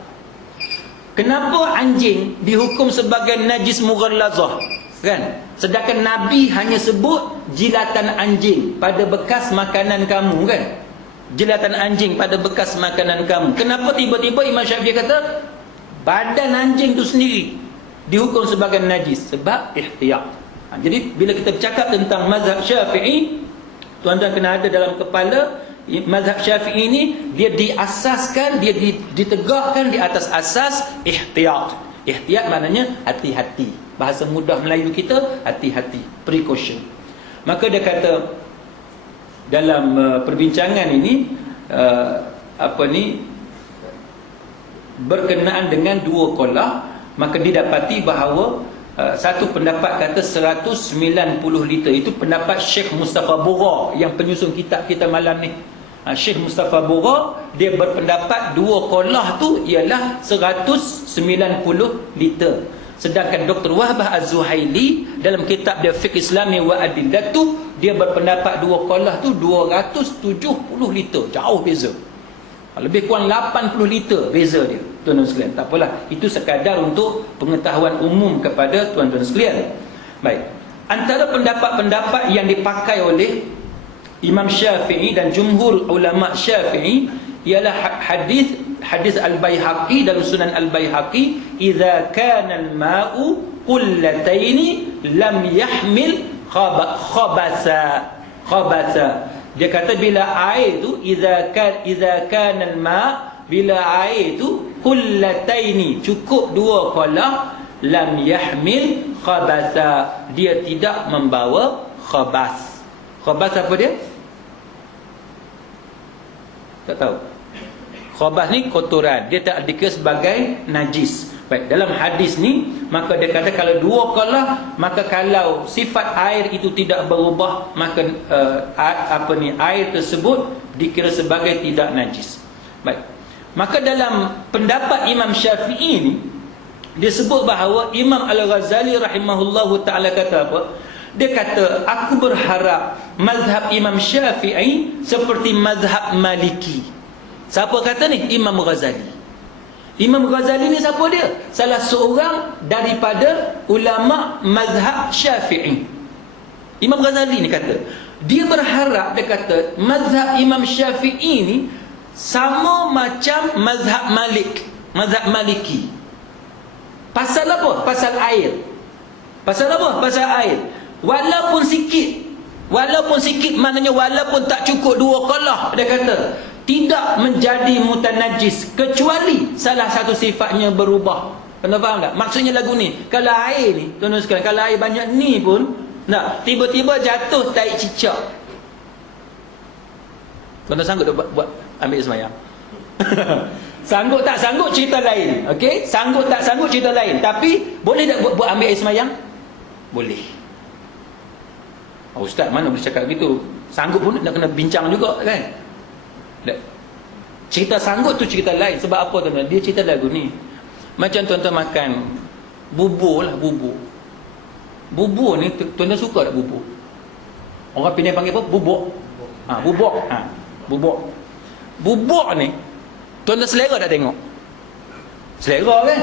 Kenapa anjing dihukum sebagai najis mughallazah? Kan? Sedangkan Nabi hanya sebut jilatan anjing pada bekas makanan kamu, kan? Jilatan anjing pada bekas makanan kamu. Kenapa tiba-tiba Imam Syafi'i kata badan anjing tu sendiri dihukum sebagai najis? Sebab ihtiyat. Jadi bila kita bercakap tentang mazhab Syafi'i, tuan-tuan kena ada dalam kepala, mazhab Syafi'i ini dia diasaskan, dia ditegakkan di atas asas ihtiyat. Ihtiyat maknanya hati-hati. Bahasa mudah Melayu kita, hati-hati, precaution. Maka dia kata dalam perbincangan ini berkenaan dengan 2 kolah, maka didapati bahawa satu pendapat kata 190 liter. Itu pendapat Syekh Mustafa Bora yang penyusun kitab kita malam ni. Syekh Mustafa Bora dia berpendapat 2 kolah tu ialah 190 liter. Sedangkan Dr. Wahbah Az-Zuhaili dalam kitab dia Fiqh Islami wa Adillatu, dia berpendapat 2 kolah tu 270 liter. Jauh beza. Lebih kurang 80 liter beza dia. Tuan-tuan sekalian, tak apalah. Itu sekadar untuk pengetahuan umum kepada tuan-tuan sekalian. Baik. Antara pendapat-pendapat yang dipakai oleh Imam Syafi'i dan jumhur ulama Syafi'i ialah hadis Al-Baihaqi dalam Sunan Al-Baihaqi, idza kana al-ma'u qullataini lam yahmil khabasa. Dia kata bila air tu idza kana al-ma', bila air tu qullataini, cukup 2 kolah, lam yahmil khabasa, dia tidak membawa khabas. Khabas apa dia? Tak tahu. Khabas ni kotoran, dia tak dikira sebagai najis. Baik, dalam hadis ni maka dia kata kalau 2 kolah, maka kalau sifat air itu tidak berubah, maka air tersebut dikira sebagai tidak najis. Baik. Maka dalam pendapat Imam Syafi'i ni dia sebut bahawa Imam Al-Ghazali rahimahullahu taala kata apa? Dia kata aku berharap mazhab Imam Syafi'i seperti mazhab Maliki. Siapa kata ni? Imam Ghazali. Imam Ghazali ni siapa dia? Salah seorang daripada ulama mazhab Syafi'i. Imam Ghazali ni kata, dia berharap, dia kata mazhab Imam Syafi'i ni sama macam mazhab Malik, mazhab Maliki. Pasal apa? Pasal air. Pasal apa? Pasal air. Walaupun sikit maknanya walaupun tak cukup 2 kolah, dia kata tidak menjadi mutanajis kecuali salah satu sifatnya berubah. Anda faham tak? Maksudnya lagu ni, kalau air ni, tuan-tuan sekalian, kalau air banyak ni pun, nak tiba-tiba jatuh tai cicak, tuan-tuan sanggup buat ambil semayang? Sanggup tak sanggup cerita lain. Okey, sanggup tak sanggup cerita lain. Tapi boleh tak buat ambil air semayang? Boleh. Ustaz mana boleh cakap gitu? Sanggup pun nak kena bincang juga kan. Cerita sanggup tu cerita lain. Sebab apa tuan-tuan? Dia cerita lagu ni. Macam tuan-tuan makan bubur lah, bubur. Bubur ni tuan-tuan suka tak bubur? Orang Penang panggil apa? Bubuk. Bubuk. Bubuk. Bubuk ni tuan-tuan selera tak tengok? Selera kan?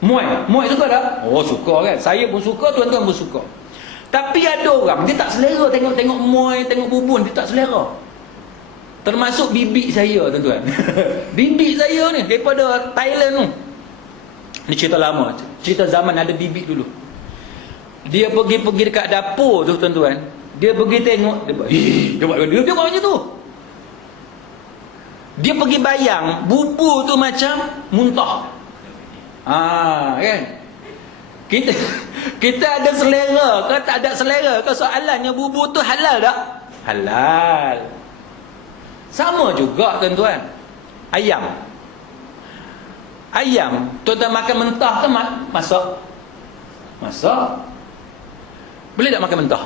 Muai suka tak? Oh suka kan? Saya pun suka, tuan-tuan pun suka. Tapi ada orang dia tak selera tengok muai, tengok bubur, dia tak selera. Termasuk bibik saya tuan-tuan. Bibik saya ni daripada Thailand tu. Ni cerita lama, cerita zaman ada bibik dulu. Dia pergi dekat dapur tu tuan-tuan. Dia pergi tengok, dia buat macam tu. Dia pergi bayang bubur tu macam muntah. Kan? Kita ada selera ke tak ada selera ke? Soalannya bubur tu halal tak? Halal. Sama juga tuan-tuan. Ayam. Tuan-tuan makan mentah ke masak? Masak. Boleh tak makan mentah?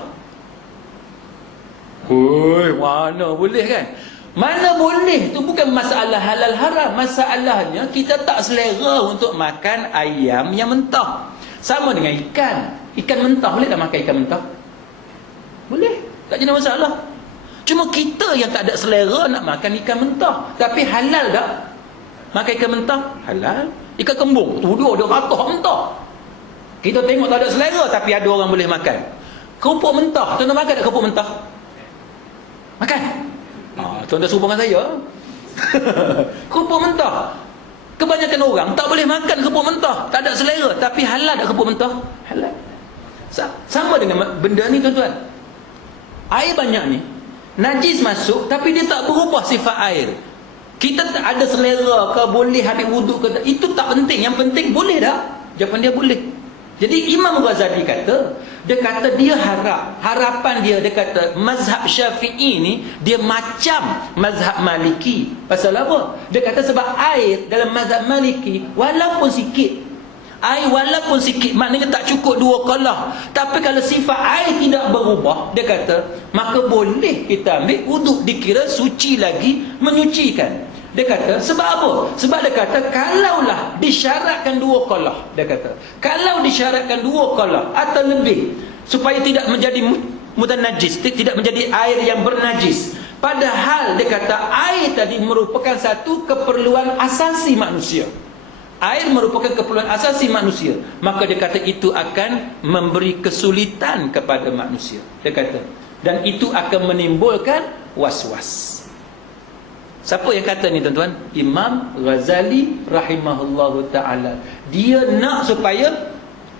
Mana boleh kan? Mana boleh? Itu bukan masalah halal haram. Masalahnya kita tak selera untuk makan ayam yang mentah. Sama dengan ikan. Ikan mentah, boleh tak makan ikan mentah? Boleh. Tak ada masalah. Cuma kita yang tak ada selera nak makan ikan mentah. Tapi halal tak? Makan ikan mentah? Halal. Ikan kembung, dia ratah mentah. Kita tengok tak ada selera, tapi ada orang boleh makan. Kerupuk mentah, tuan-tuan makan tak kerupuk mentah? Makan? Tuan-tuan serupa dengan saya. Kerupuk mentah. Kebanyakan orang tak boleh makan kerupuk mentah. Tak ada selera. Tapi halal tak kerupuk mentah? Halal. Sama dengan benda ni tuan-tuan. Air banyak ni. Najis masuk, tapi dia tak berubah sifat air. Kita tak ada selera ke, boleh habis wuduk ke, itu tak penting. Yang penting boleh tak? Jawapan dia boleh. Jadi Imam Ghazali kata, dia harapan dia kata mazhab Syafi'i ni dia macam mazhab Maliki. Pasal apa? Dia kata sebab air dalam mazhab Maliki walaupun sikit, maknanya tak cukup 2 qalah. Tapi kalau sifat air tidak berubah, dia kata maka boleh kita ambil wuduk, dikira suci lagi, menyucikan. Dia kata sebab apa? Sebab dia kata kalaulah disyaratkan 2 qalah, dia kata kalau disyaratkan 2 qalah atau lebih supaya tidak menjadi mutanajis, tidak menjadi air yang bernajis, padahal dia kata air tadi merupakan satu keperluan asasi manusia. Air merupakan keperluan asasi manusia, maka dia kata itu akan memberi kesulitan kepada manusia. Dia kata, dan itu akan menimbulkan was-was. Siapa yang kata ni tuan-tuan? Imam Ghazali rahimahullahu ta'ala. Dia nak supaya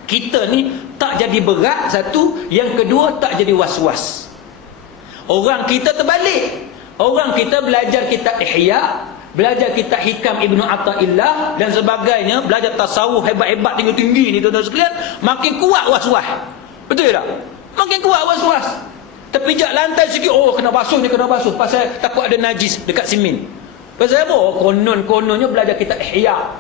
kita ni tak jadi berat, satu. Yang kedua, tak jadi was-was. Orang kita terbalik. Orang kita belajar kitab Ihya, belajar kitab Hikam Ibnu Athaillah dan sebagainya, belajar tasawuf hebat-hebat tinggi-tinggi ni tuan-tuan sekalian, makin kuat was-was. Betul tak? Makin kuat was-was. Terpijak lantai sikit, kena basuh ni, kena basuh. Pasal takut ada najis dekat simen. Pasal apa? Konon-kononnya belajar kitab Ihya.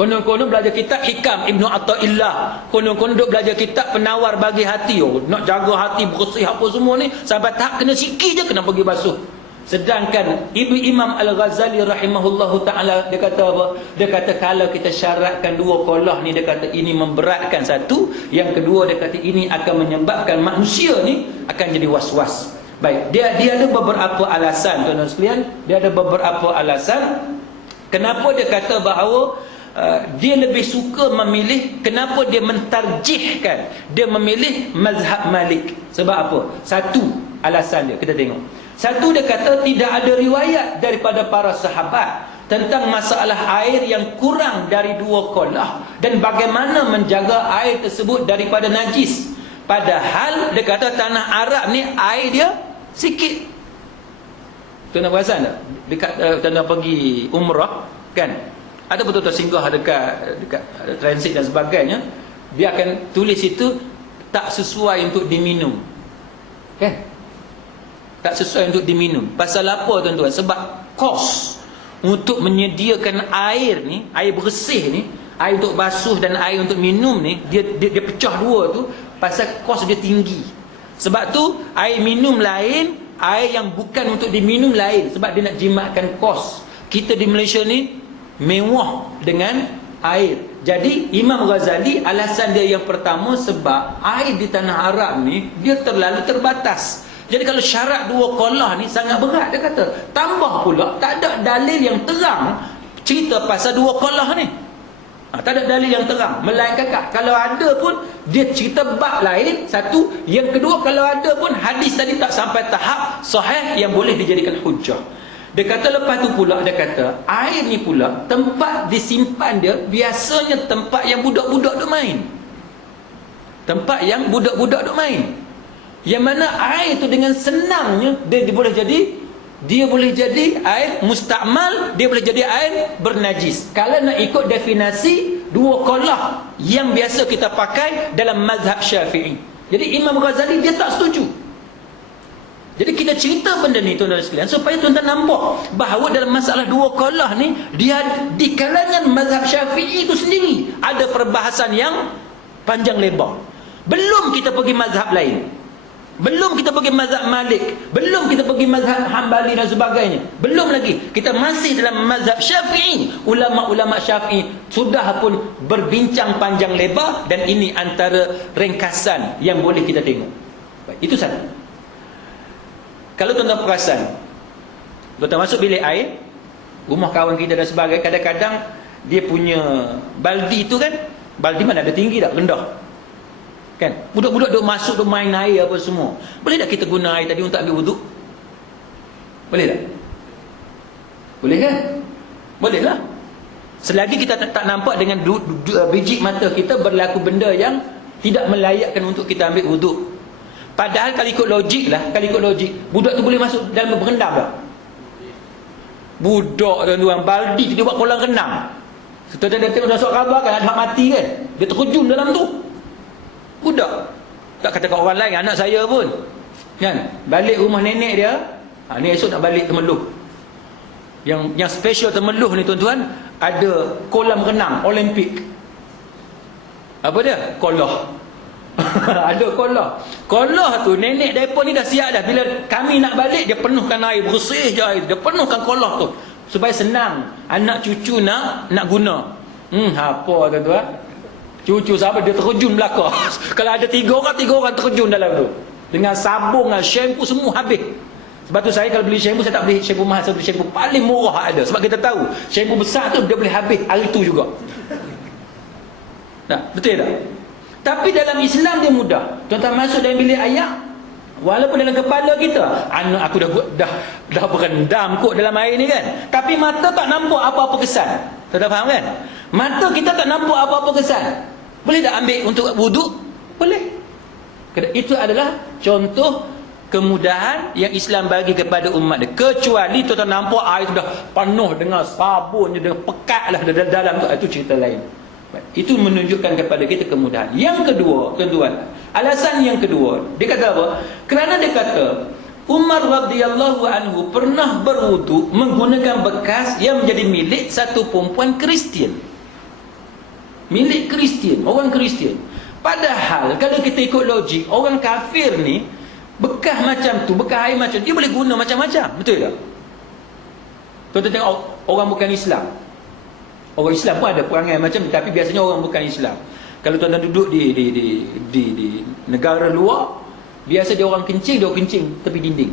Konon-konon belajar kitab Hikam Ibnu Athaillah. Konon-konon duk belajar kitab Penawar Bagi Hati. Nak jaga hati bersih apa semua ni, sampai tahap kena sikit je kena pergi basuh. Sedangkan Ibu Imam Al-Ghazali rahimahullahu ta'ala, dia kata apa? Dia kata kalau kita syaratkan 2 qalah ni, dia kata ini memberatkan satu. Yang kedua, dia kata ini akan menyebabkan manusia ni akan jadi was-was. Baik, dia ada beberapa alasan tuan-tuan sekalian. Dia ada beberapa alasan kenapa dia kata bahawa dia lebih suka memilih, kenapa dia mentarjihkan, dia memilih mazhab Malik. Sebab apa? Satu alasan dia, kita tengok. Satu, dia kata tidak ada riwayat daripada para sahabat tentang masalah air yang kurang dari 2 qalah dan bagaimana menjaga air tersebut daripada najis. Padahal dia kata tanah Arab ni air dia sikit. Tuan-tuan perasan tak? Dekat tuan-tuan pergi umrah kan, ada betul-betul singgah dekat transit dan sebagainya, dia akan tulis itu tak sesuai untuk diminum. Kan? Tak sesuai untuk diminum. Pasal apa tuan-tuan? Sebab kos untuk menyediakan air ni, air bersih ni, air untuk basuh dan air untuk minum ni, dia pecah dua tu pasal kos dia tinggi. Sebab tu air minum lain, air yang bukan untuk diminum lain, sebab dia nak jimatkan kos. Kita di Malaysia ni mewah dengan air. Jadi Imam Ghazali, alasan dia yang pertama sebab air di tanah Arab ni dia terlalu terbatas. Jadi kalau syarat 2 qalah ni sangat berat, dia kata. Tambah pula tak ada dalil yang terang cerita pasal 2 qalah ni. Tak ada dalil yang terang. Melainkan kalau ada pun dia cerita bab lain, satu. Yang kedua, kalau ada pun hadis tadi tak sampai tahap sahih yang boleh dijadikan hujjah. Dia kata lepas tu pula, dia kata air ni pula tempat disimpan dia biasanya tempat yang budak-budak duk main. Tempat yang budak-budak duk main. Yang mana air tu dengan senangnya dia boleh jadi air mustakmal, dia boleh jadi air bernajis. Kalau nak ikut definisi 2 qalah yang biasa kita pakai dalam mazhab Syafi'i. Jadi Imam Ghazali dia tak setuju. Jadi kita cerita benda ni tuan-tuan sekalian supaya tuan-tuan nampak bahawa dalam masalah 2 qalah ni, dia di kalangan mazhab Syafi'i itu sendiri ada perbahasan yang panjang lebar. Belum kita pergi mazhab lain, belum kita pergi mazhab Malik, belum kita pergi mazhab Hambali dan sebagainya, belum lagi. Kita masih dalam mazhab Syafi'i. Ulama-ulama Syafi'i sudah pun berbincang panjang lebar, dan ini antara ringkasan yang boleh kita tengok. Baik, itu satu. Kalau tuan-tuan perasan, tuan-tuan masuk bilik air, rumah kawan kita dan sebagainya, kadang-kadang dia punya baldi tu kan, baldi mana ada tinggi tak, rendah kan, budak-budak duk masuk, duk main air apa semua. Boleh tak kita guna air tadi untuk ambil wuduk? Boleh tak? Boleh kan? Boleh lah, selagi kita tak nampak dengan biji mata kita berlaku benda yang tidak melayakkan untuk kita ambil wuduk. Padahal kalau ikut logik lah, budak tu boleh masuk dalam berendam tak? Budak tuan-tuan, baldi tu dia buat kolam renang. Setelah dia tengok masuk khabar kan, ada hak mati kan, dia terjun dalam tu. Budak tak kata kat orang lain, anak saya pun kan, balik rumah nenek dia, ni esok nak balik Temeloh. Yang special Temeloh ni tuan-tuan, ada kolam renang Olimpik. Apa dia? Kolah. Ada kolah tu nenek mereka ni dah siap dah. Bila kami nak balik, dia penuhkan air bersih je air, dia penuhkan kolah tu supaya senang anak cucu nak guna. Apa tuan-tuan, cucu sahabat dia terjun belakang. Kalau ada 3 orang terjun dalam tu dengan sabun, dengan shampoo, semua habis. Sebab tu saya kalau beli shampoo, saya tak beli shampoo mahal, saya beli shampoo paling murah ada. Sebab kita tahu shampoo besar tu dia boleh habis hari tu juga. Nah, betul tak? Tapi dalam Islam dia mudah. Tuan-tuan masuk dalam bilik air, walaupun dalam kepala kita, anak aku dah berendam kot dalam air ni kan, tapi mata tak nampak apa-apa kesan. Tuan-tuan faham kan? Mata kita tak nampak apa-apa kesan. Boleh tak ambil untuk wuduk? Boleh. Itu adalah contoh kemudahan yang Islam bagi kepada umat dia. Kecuali tuan-tuan nampak air tu dah penuh dengan sabun, dengan pekat lah dalam tu, itu cerita lain. Itu menunjukkan kepada kita kemudahan. Yang kedua, tuan-tuan, alasan yang kedua, dia kata apa? Kerana dia kata Umar radhiyallahu anhu pernah berwuduk menggunakan bekas yang menjadi milik satu perempuan Kristian. Milik Kristian, orang Kristian. Padahal kalau kita ikut logik, orang kafir ni bekas macam tu, bekas air macam tu, dia boleh guna macam-macam. Betul tak? Tuan-tuan tengok orang bukan Islam. Orang Islam pun ada perangai macam ni, tapi biasanya orang bukan Islam. Kalau tuan-tuan duduk di negara luar, biasa dia orang kencing tepi dinding.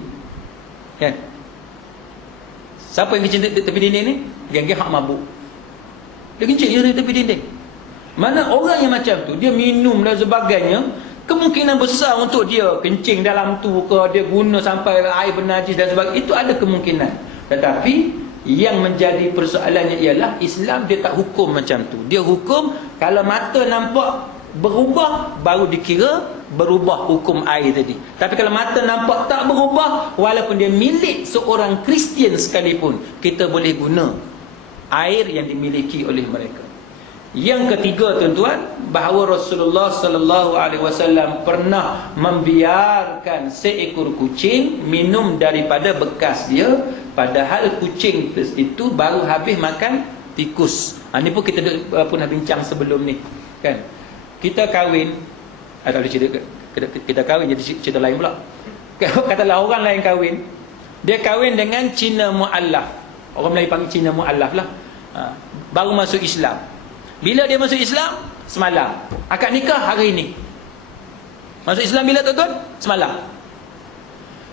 Kan? Siapa yang kencing tepi dinding ni? Geng-geng hak mabuk. Dia kencing je tepi dinding. Mana orang yang macam tu, dia minum dan sebagainya, kemungkinan besar untuk dia kencing dalam tu ke, dia guna sampai air bernajis dan sebagainya, itu ada kemungkinan. Tetapi yang menjadi persoalannya ialah Islam dia tak hukum macam tu. Dia hukum kalau mata nampak berubah, baru dikira berubah hukum air tadi. Tapi kalau mata nampak tak berubah, walaupun dia milik seorang Kristian sekalipun, kita boleh guna air yang dimiliki oleh mereka. Yang ketiga tuan-tuan, bahawa Rasulullah sallallahu alaihi wasallam pernah membiarkan seekor kucing minum daripada bekas dia padahal kucing itu baru habis makan tikus. Ni pun kita pernah bincang sebelum ni, kan? Kita kahwin, ada cerita kita kahwin jadi cerita lain pula. Katalah orang lain kahwin, dia kahwin dengan Cina mu'allaf. Orang Melayu panggil Cina mu'allaf lah. Baru masuk Islam. Bila dia masuk Islam? Semalam. Akad nikah hari ini. Masuk Islam bila, tuan-tuan? Semalam.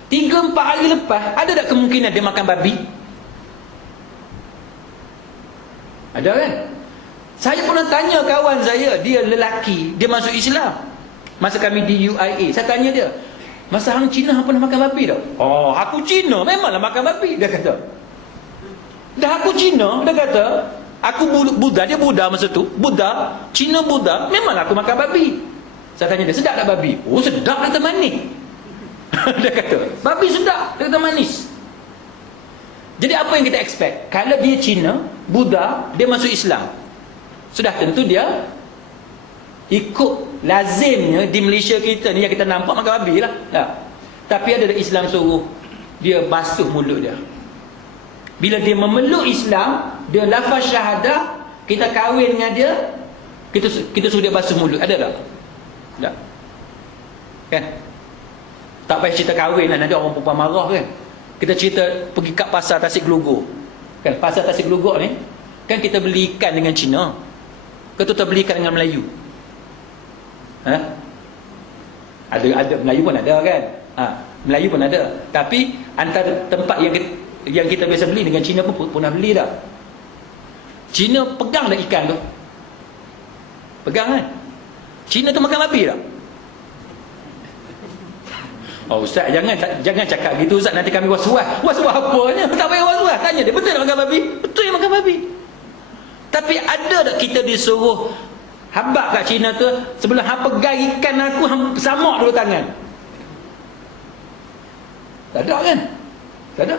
3-4 hari lepas, ada tak kemungkinan dia makan babi? Ada kan? Saya pernah tanya kawan saya, dia lelaki, dia masuk Islam. Masa kami di UIA, saya tanya dia, masa hang Cina hang pernah makan babi tak? Oh, aku Cina memanglah makan babi, dia kata. Dah aku Cina, dia kata, aku Buddha, dia Buddha masa tu, Buddha, Cina Buddha, memanglah aku makan babi. Saya tanya dia, sedap tak babi? Oh, sedap, dia kata manis. Dia kata, babi sedap, dia kata manis. Jadi apa yang kita expect? Kalau dia Cina, Buddha, dia masuk Islam, sudah tentu dia ikut lazimnya di Malaysia kita ni yang kita nampak makan babi lah. Tapi ada Islam suruh dia basuh mulut dia. Bila dia memeluk Islam, dia lafaz syahadah, kita kahwin dengan dia, kita suruh dia basuh mulut. Ada tak? Tak. Kan? Tak payah cerita kahwin lah, nanti orang perempuan marah kan. Kita cerita pergi kat pasar Tasik Gelugor. Kan, pasar Tasik Gelugor ni, kan kita beli ikan dengan Cina, kita beli ikan dengan Melayu. Ada Melayu pun ada kan. Melayu pun ada. Tapi antara tempat yang kita biasa beli dengan Cina pun pernah beli dah. Cina pegang dah ikan tu. Pegang kan. Cina tu makan babi tak? Oh Ustaz, jangan cakap gitu Ustaz, nanti kami was-was. Was-was apanya? Tak payah was-was. Tanya dia, betul tak makan babi? Betul yang makan babi. Tapi ada tak kita disuruh habak kat Cina tu, sebelum hang pegang ikan aku, hang samak dulu tangan? Tak ada kan? Tak ada.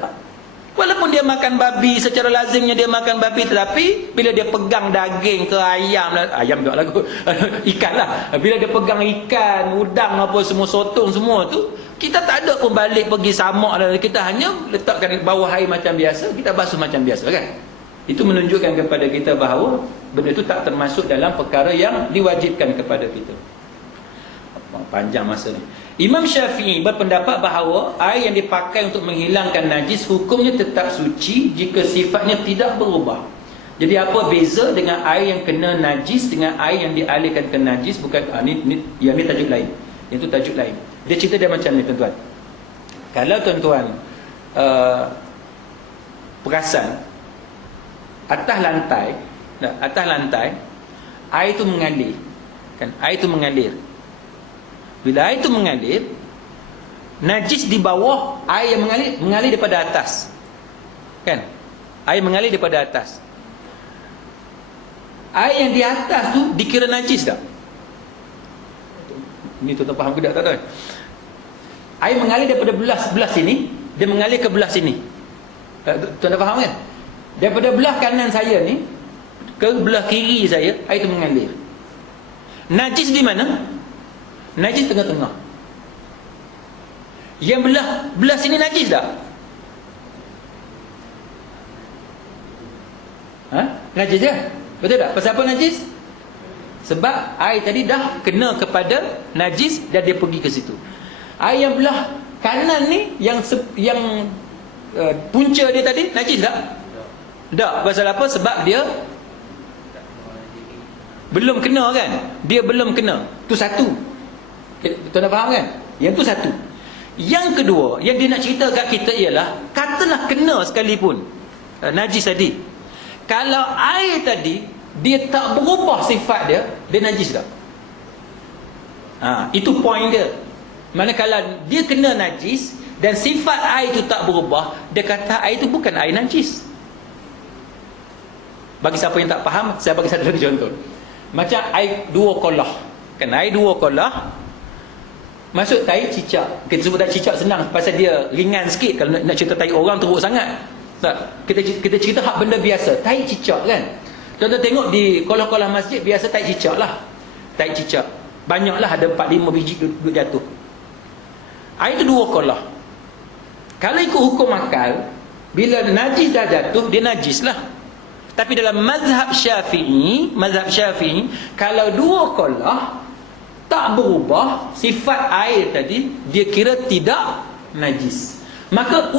Walaupun dia makan babi, secara lazimnya dia makan babi, tetapi bila dia pegang daging ke ayam juga lah, ikan lah, bila dia pegang ikan, udang apa semua, sotong semua tu, kita tak ada pun balik pergi samak, kita hanya letakkan bawah air macam biasa, kita basuh macam biasa kan. Itu menunjukkan kepada kita bahawa benda itu tak termasuk dalam perkara yang diwajibkan kepada kita. Panjang masa ni. Imam Syafi'i berpendapat bahawa air yang dipakai untuk menghilangkan najis hukumnya tetap suci jika sifatnya tidak berubah. Jadi apa beza dengan air yang kena najis dengan air yang dialihkan ke najis? Bukan yang ni tajuk lain. Yang tu tajuk lain. Dia cerita dia macam ni, tuan-tuan. Kalau tuan-tuan perasan atas lantai air itu mengalir. Kan? Air itu mengalir. Bila air itu mengalir, najis di bawah, air yang mengalir daripada atas. Kan? Air mengalir daripada atas. Air yang di atas tu dikira najis tak? Ini tuan-tuan faham ke tak tuan? Air mengalir daripada belah sini, dia mengalir ke belah sini. Tuan-tuan faham kan? Daripada belah kanan saya ni ke belah kiri saya, air itu mengalir. Najis di mana? Najis tengah-tengah. Yang belah sini najis tak? Najis je. Betul tak? Pasal apa najis? Sebab air tadi dah kena kepada najis dan dia pergi ke situ. Air yang belah kanan ni, yang punca dia tadi najis tak? Tak. Pasal apa? Sebab dia belum kena kan? Dia belum kena. Tu satu. Tuan nak faham kan? Yang tu satu. Yang kedua, yang dia nak cerita kat kita ialah, katalah kena sekalipun najis tadi, kalau air tadi dia tak berubah sifat dia, dia najis tak? Itu point dia. Manakala dia kena najis dan sifat air itu tak berubah, dia kata air itu bukan air najis. Bagi siapa yang tak faham, saya bagi satu contoh. Macam air 2 kolah. Kan air 2 kolah masuk tai cicak. Kita sebut tai cicak senang pasal dia ringan sikit. Kalau nak cerita tai orang teruk sangat. Tak. Kita cerita hak benda biasa, tai cicak kan. Tuan-tuan tengok di kolah-kolah masjid biasa tai cicak lah. Tai cicak. Banyaklah, ada 4-5 biji duduk jatuh. Air tu 2 kolah. Kalau ikut hukum akal, Bila najis dah jatuh, dia najis lah. Tapi dalam mazhab Syafi'i, kalau dua qalah tak berubah sifat air tadi, dia kira tidak najis. Maka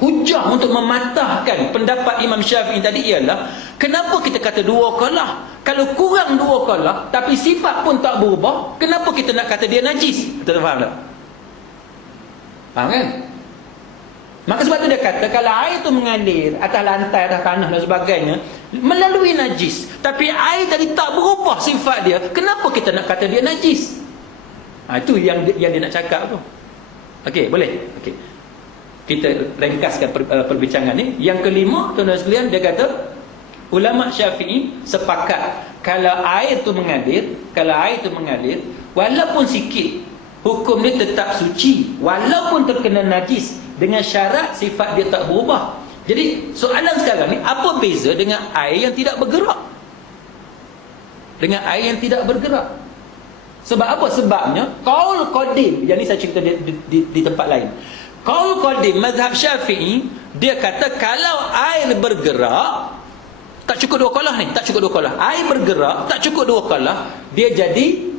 hujah untuk mematahkan pendapat Imam Syafi'i tadi ialah, kenapa kita kata dua qalah? Kalau kurang dua qalah tapi sifat pun tak berubah, kenapa kita nak kata dia najis? Kita faham tak? Faham kan? Maka sebab tu dia kata, kalau air tu mengalir atas lantai, atas tanah dan sebagainya, melalui najis, tapi air tadi tak berubah sifat dia, kenapa kita nak kata dia najis? Itu yang dia nak cakap tu. Okey, boleh? Okey. Kita ringkaskan perbincangan ni. Yang kelima, tuan-tuan sekalian, dia kata ulama Syafi'i sepakat kalau air tu mengalir, walaupun sikit, hukum dia tetap suci walaupun terkena najis, dengan syarat sifat dia tak berubah. Jadi soalan sekarang ni, apa beza dengan air yang tidak bergerak? Dengan air yang tidak bergerak. Sebab apa? Sebabnya qaul qadim, yang ni saya cerita di tempat lain. Qaul qadim mazhab Syafi'i, dia kata kalau air bergerak, tak cukup dua qalah ni, tak cukup dua qalah. Air bergerak, tak cukup dua qalah, dia jadi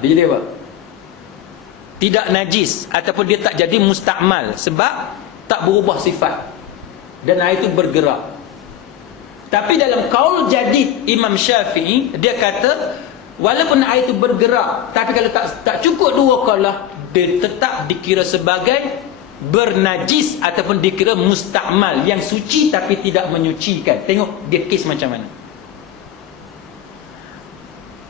dia jadi apa? Tidak najis, ataupun dia tak jadi mustakmal, sebab tak berubah sifat dan air itu bergerak. Tapi dalam qaul jadid Imam Syafi'i, dia kata walaupun air itu bergerak, tapi kalau tak cukup dua qalah, dia tetap dikira sebagai bernajis ataupun dikira mustakmal, yang suci tapi tidak menyucikan. Tengok dia kes macam mana.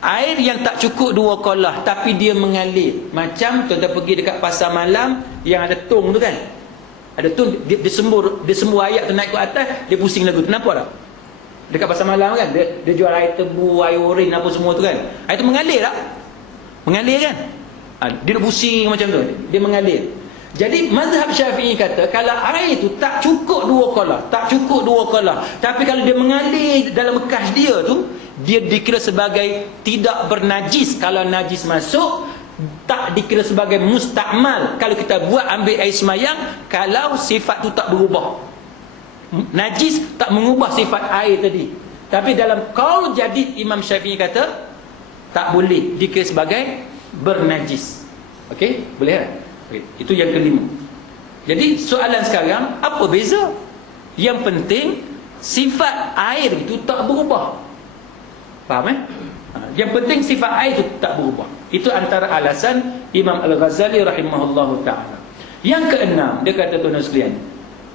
Air yang tak cukup dua qalah tapi dia mengalir, macam tuan-tuan pergi dekat pasar malam yang ada tong tu kan, ada tong, dia sembur ayat tu naik ke atas, dia pusing lagu tu. Nampak tak? Dekat pasar malam kan, dia jual air tebu, air oren, apa semua tu kan, air tu mengalir tak? Mengalir kan? Dia pusing macam tu, dia mengalir. Jadi mazhab Syafi'i kata kalau air tu tak cukup dua qalah, tapi kalau dia mengalir dalam bekas dia tu, dia dikira sebagai tidak bernajis. Kalau najis masuk, tak dikira sebagai mustakmal. Kalau kita buat ambil air semayang, kalau sifat tu tak berubah, najis tak mengubah sifat air tadi. Tapi dalam qaul jadid Imam Syafi'i kata tak boleh dikira sebagai bernajis. Okey, boleh tak? Okay. Itu yang kelima. Jadi soalan sekarang, apa beza? Yang penting sifat air itu tak berubah. Faham Yang penting sifat air itu tak berubah. Itu antara alasan Imam Al-Ghazali rahimahullahu ta'ala. Yang keenam, dia kata tuan-tuan sekalian,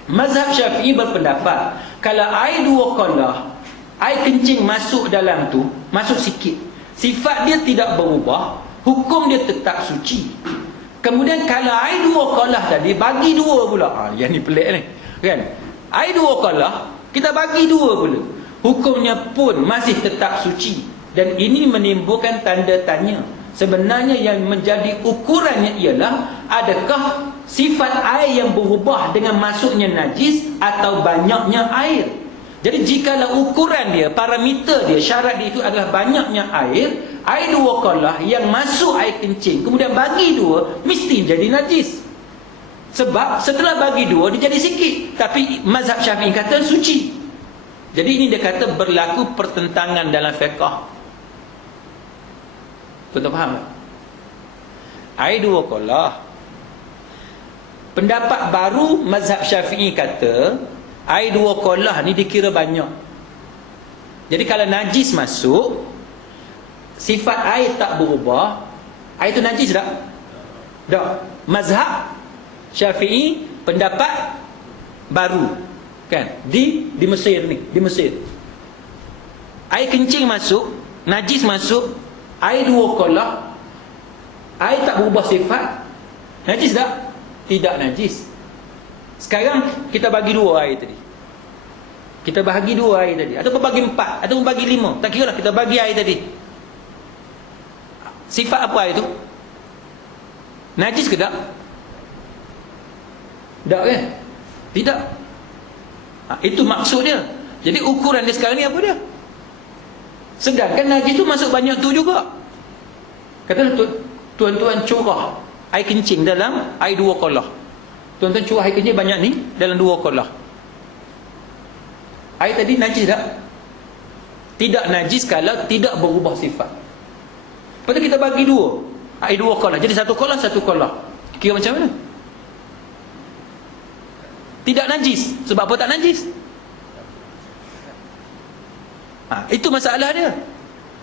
mazhab Syafi'i berpendapat kalau air dua qalah, air kencing masuk dalam tu, masuk sikit, sifat dia tidak berubah, hukum dia tetap suci. Kemudian kalau air dua qalah tadi bagi dua pula, yang ni pelik ni kan, air dua qalah kita bagi dua pula, hukumnya pun masih tetap suci. Dan ini menimbulkan tanda tanya. Sebenarnya yang menjadi ukurannya ialah, adakah sifat air yang berubah dengan masuknya najis atau banyaknya air? Jadi jikalau ukuran dia, parameter dia, syarat dia itu adalah banyaknya air dua qalah yang masuk air kencing, kemudian bagi dua, mesti jadi najis. Sebab setelah bagi dua, dia jadi sikit. Tapi mazhab Syafi'i kata suci. Jadi ini dia kata berlaku pertentangan dalam fiqh. Tuan-tuan faham tak? Air dua qalah. Pendapat baru mazhab Syafi'i kata air dua qalah ni dikira banyak. Jadi kalau najis masuk, sifat air tak berubah, air tu najis tak? Tak. Mazhab Syafi'i pendapat baru kan, di Mesir ni, di Mesir. Air kencing masuk, najis masuk, air dua qalah, air tak berubah sifat, najis tak? Tidak najis. Sekarang kita bagi dua air tadi, kita bagi dua air tadi, ataupun bagi empat, ataupun bagi lima, tak kira lah, kita bagi air tadi. Sifat apa air tu? Najis ke tak? Tak kan? Tidak. Itu maksud dia. Jadi ukuran dia sekarang ni apa dia? Sedangkan najis tu masuk banyak tu juga. Katalah tuan-tuan curah air kencing dalam air dua qalah, Tuan-tuan curah air kencing banyak ni dalam 2 kolah. Air tadi najis tak? Tidak najis kalau tidak berubah sifat. Lepas tu kita bagi 2. Air 2 kolah. Jadi 1 kolah, 1 kolah. Kira macam mana? Tidak najis. Sebab apa tak najis? Itu masalah dia.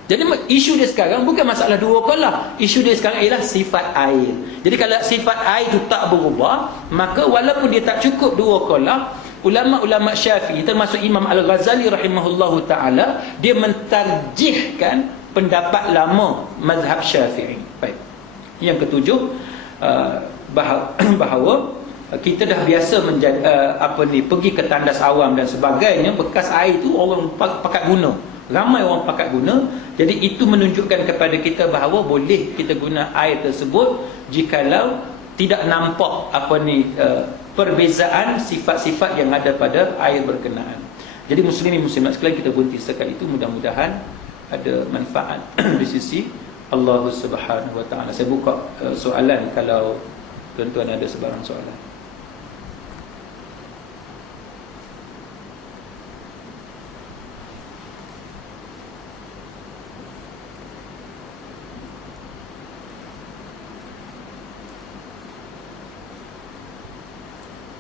Jadi isu dia sekarang bukan masalah 2 kolah. Isu dia sekarang ialah sifat air. Jadi kalau sifat air itu tak berubah, maka walaupun dia tak cukup 2 kolah, ulama-ulama Syafi'i termasuk Imam Al-Ghazali rahimahullahu ta'ala, dia mentarjihkan pendapat lama mazhab Syafi'i. Baik. Yang ketujuh, bahawa kita dah biasa pergi ke tandas awam dan sebagainya, bekas air itu orang pakat guna. Ramai orang pakat guna. Jadi itu menunjukkan kepada kita bahawa boleh kita guna air tersebut jikalau tidak nampak perbezaan sifat-sifat yang ada pada air berkenaan. Jadi muslimin muslimat sekalian, kita berhenti setakat itu. Mudah-mudahan ada manfaat di sisi Allah Subhanahu wa taala. Saya buka soalan kalau tuan-tuan ada sebarang soalan.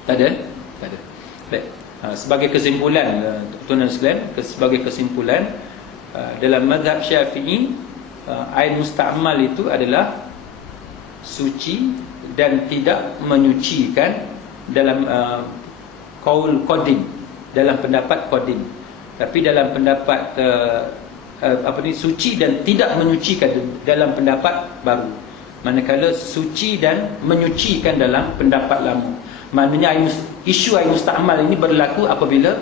Tak ada? Tak ada. Baik. Sebagai kesimpulan, tuan-tuan sekalian, sebagai kesimpulan, dalam mazhab Syafi'i, air musta'mal itu adalah suci dan tidak menyucikan dalam qaul qadim, dalam pendapat qadim. Tapi dalam pendapat suci dan tidak menyucikan dalam pendapat baru. Manakala suci dan menyucikan dalam pendapat lama. Maknanya isu air musta'mal ini berlaku apabila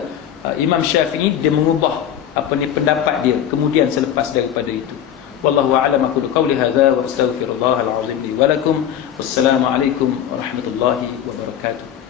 Imam Syafi'i dia mengubah pendapat dia kemudian selepas daripada itu. Wallahu a'lam. Aku qauli hadza wa astaghfirullahal azim li wa lakum. Wassalamu alaikum warahmatullahi wabarakatuh.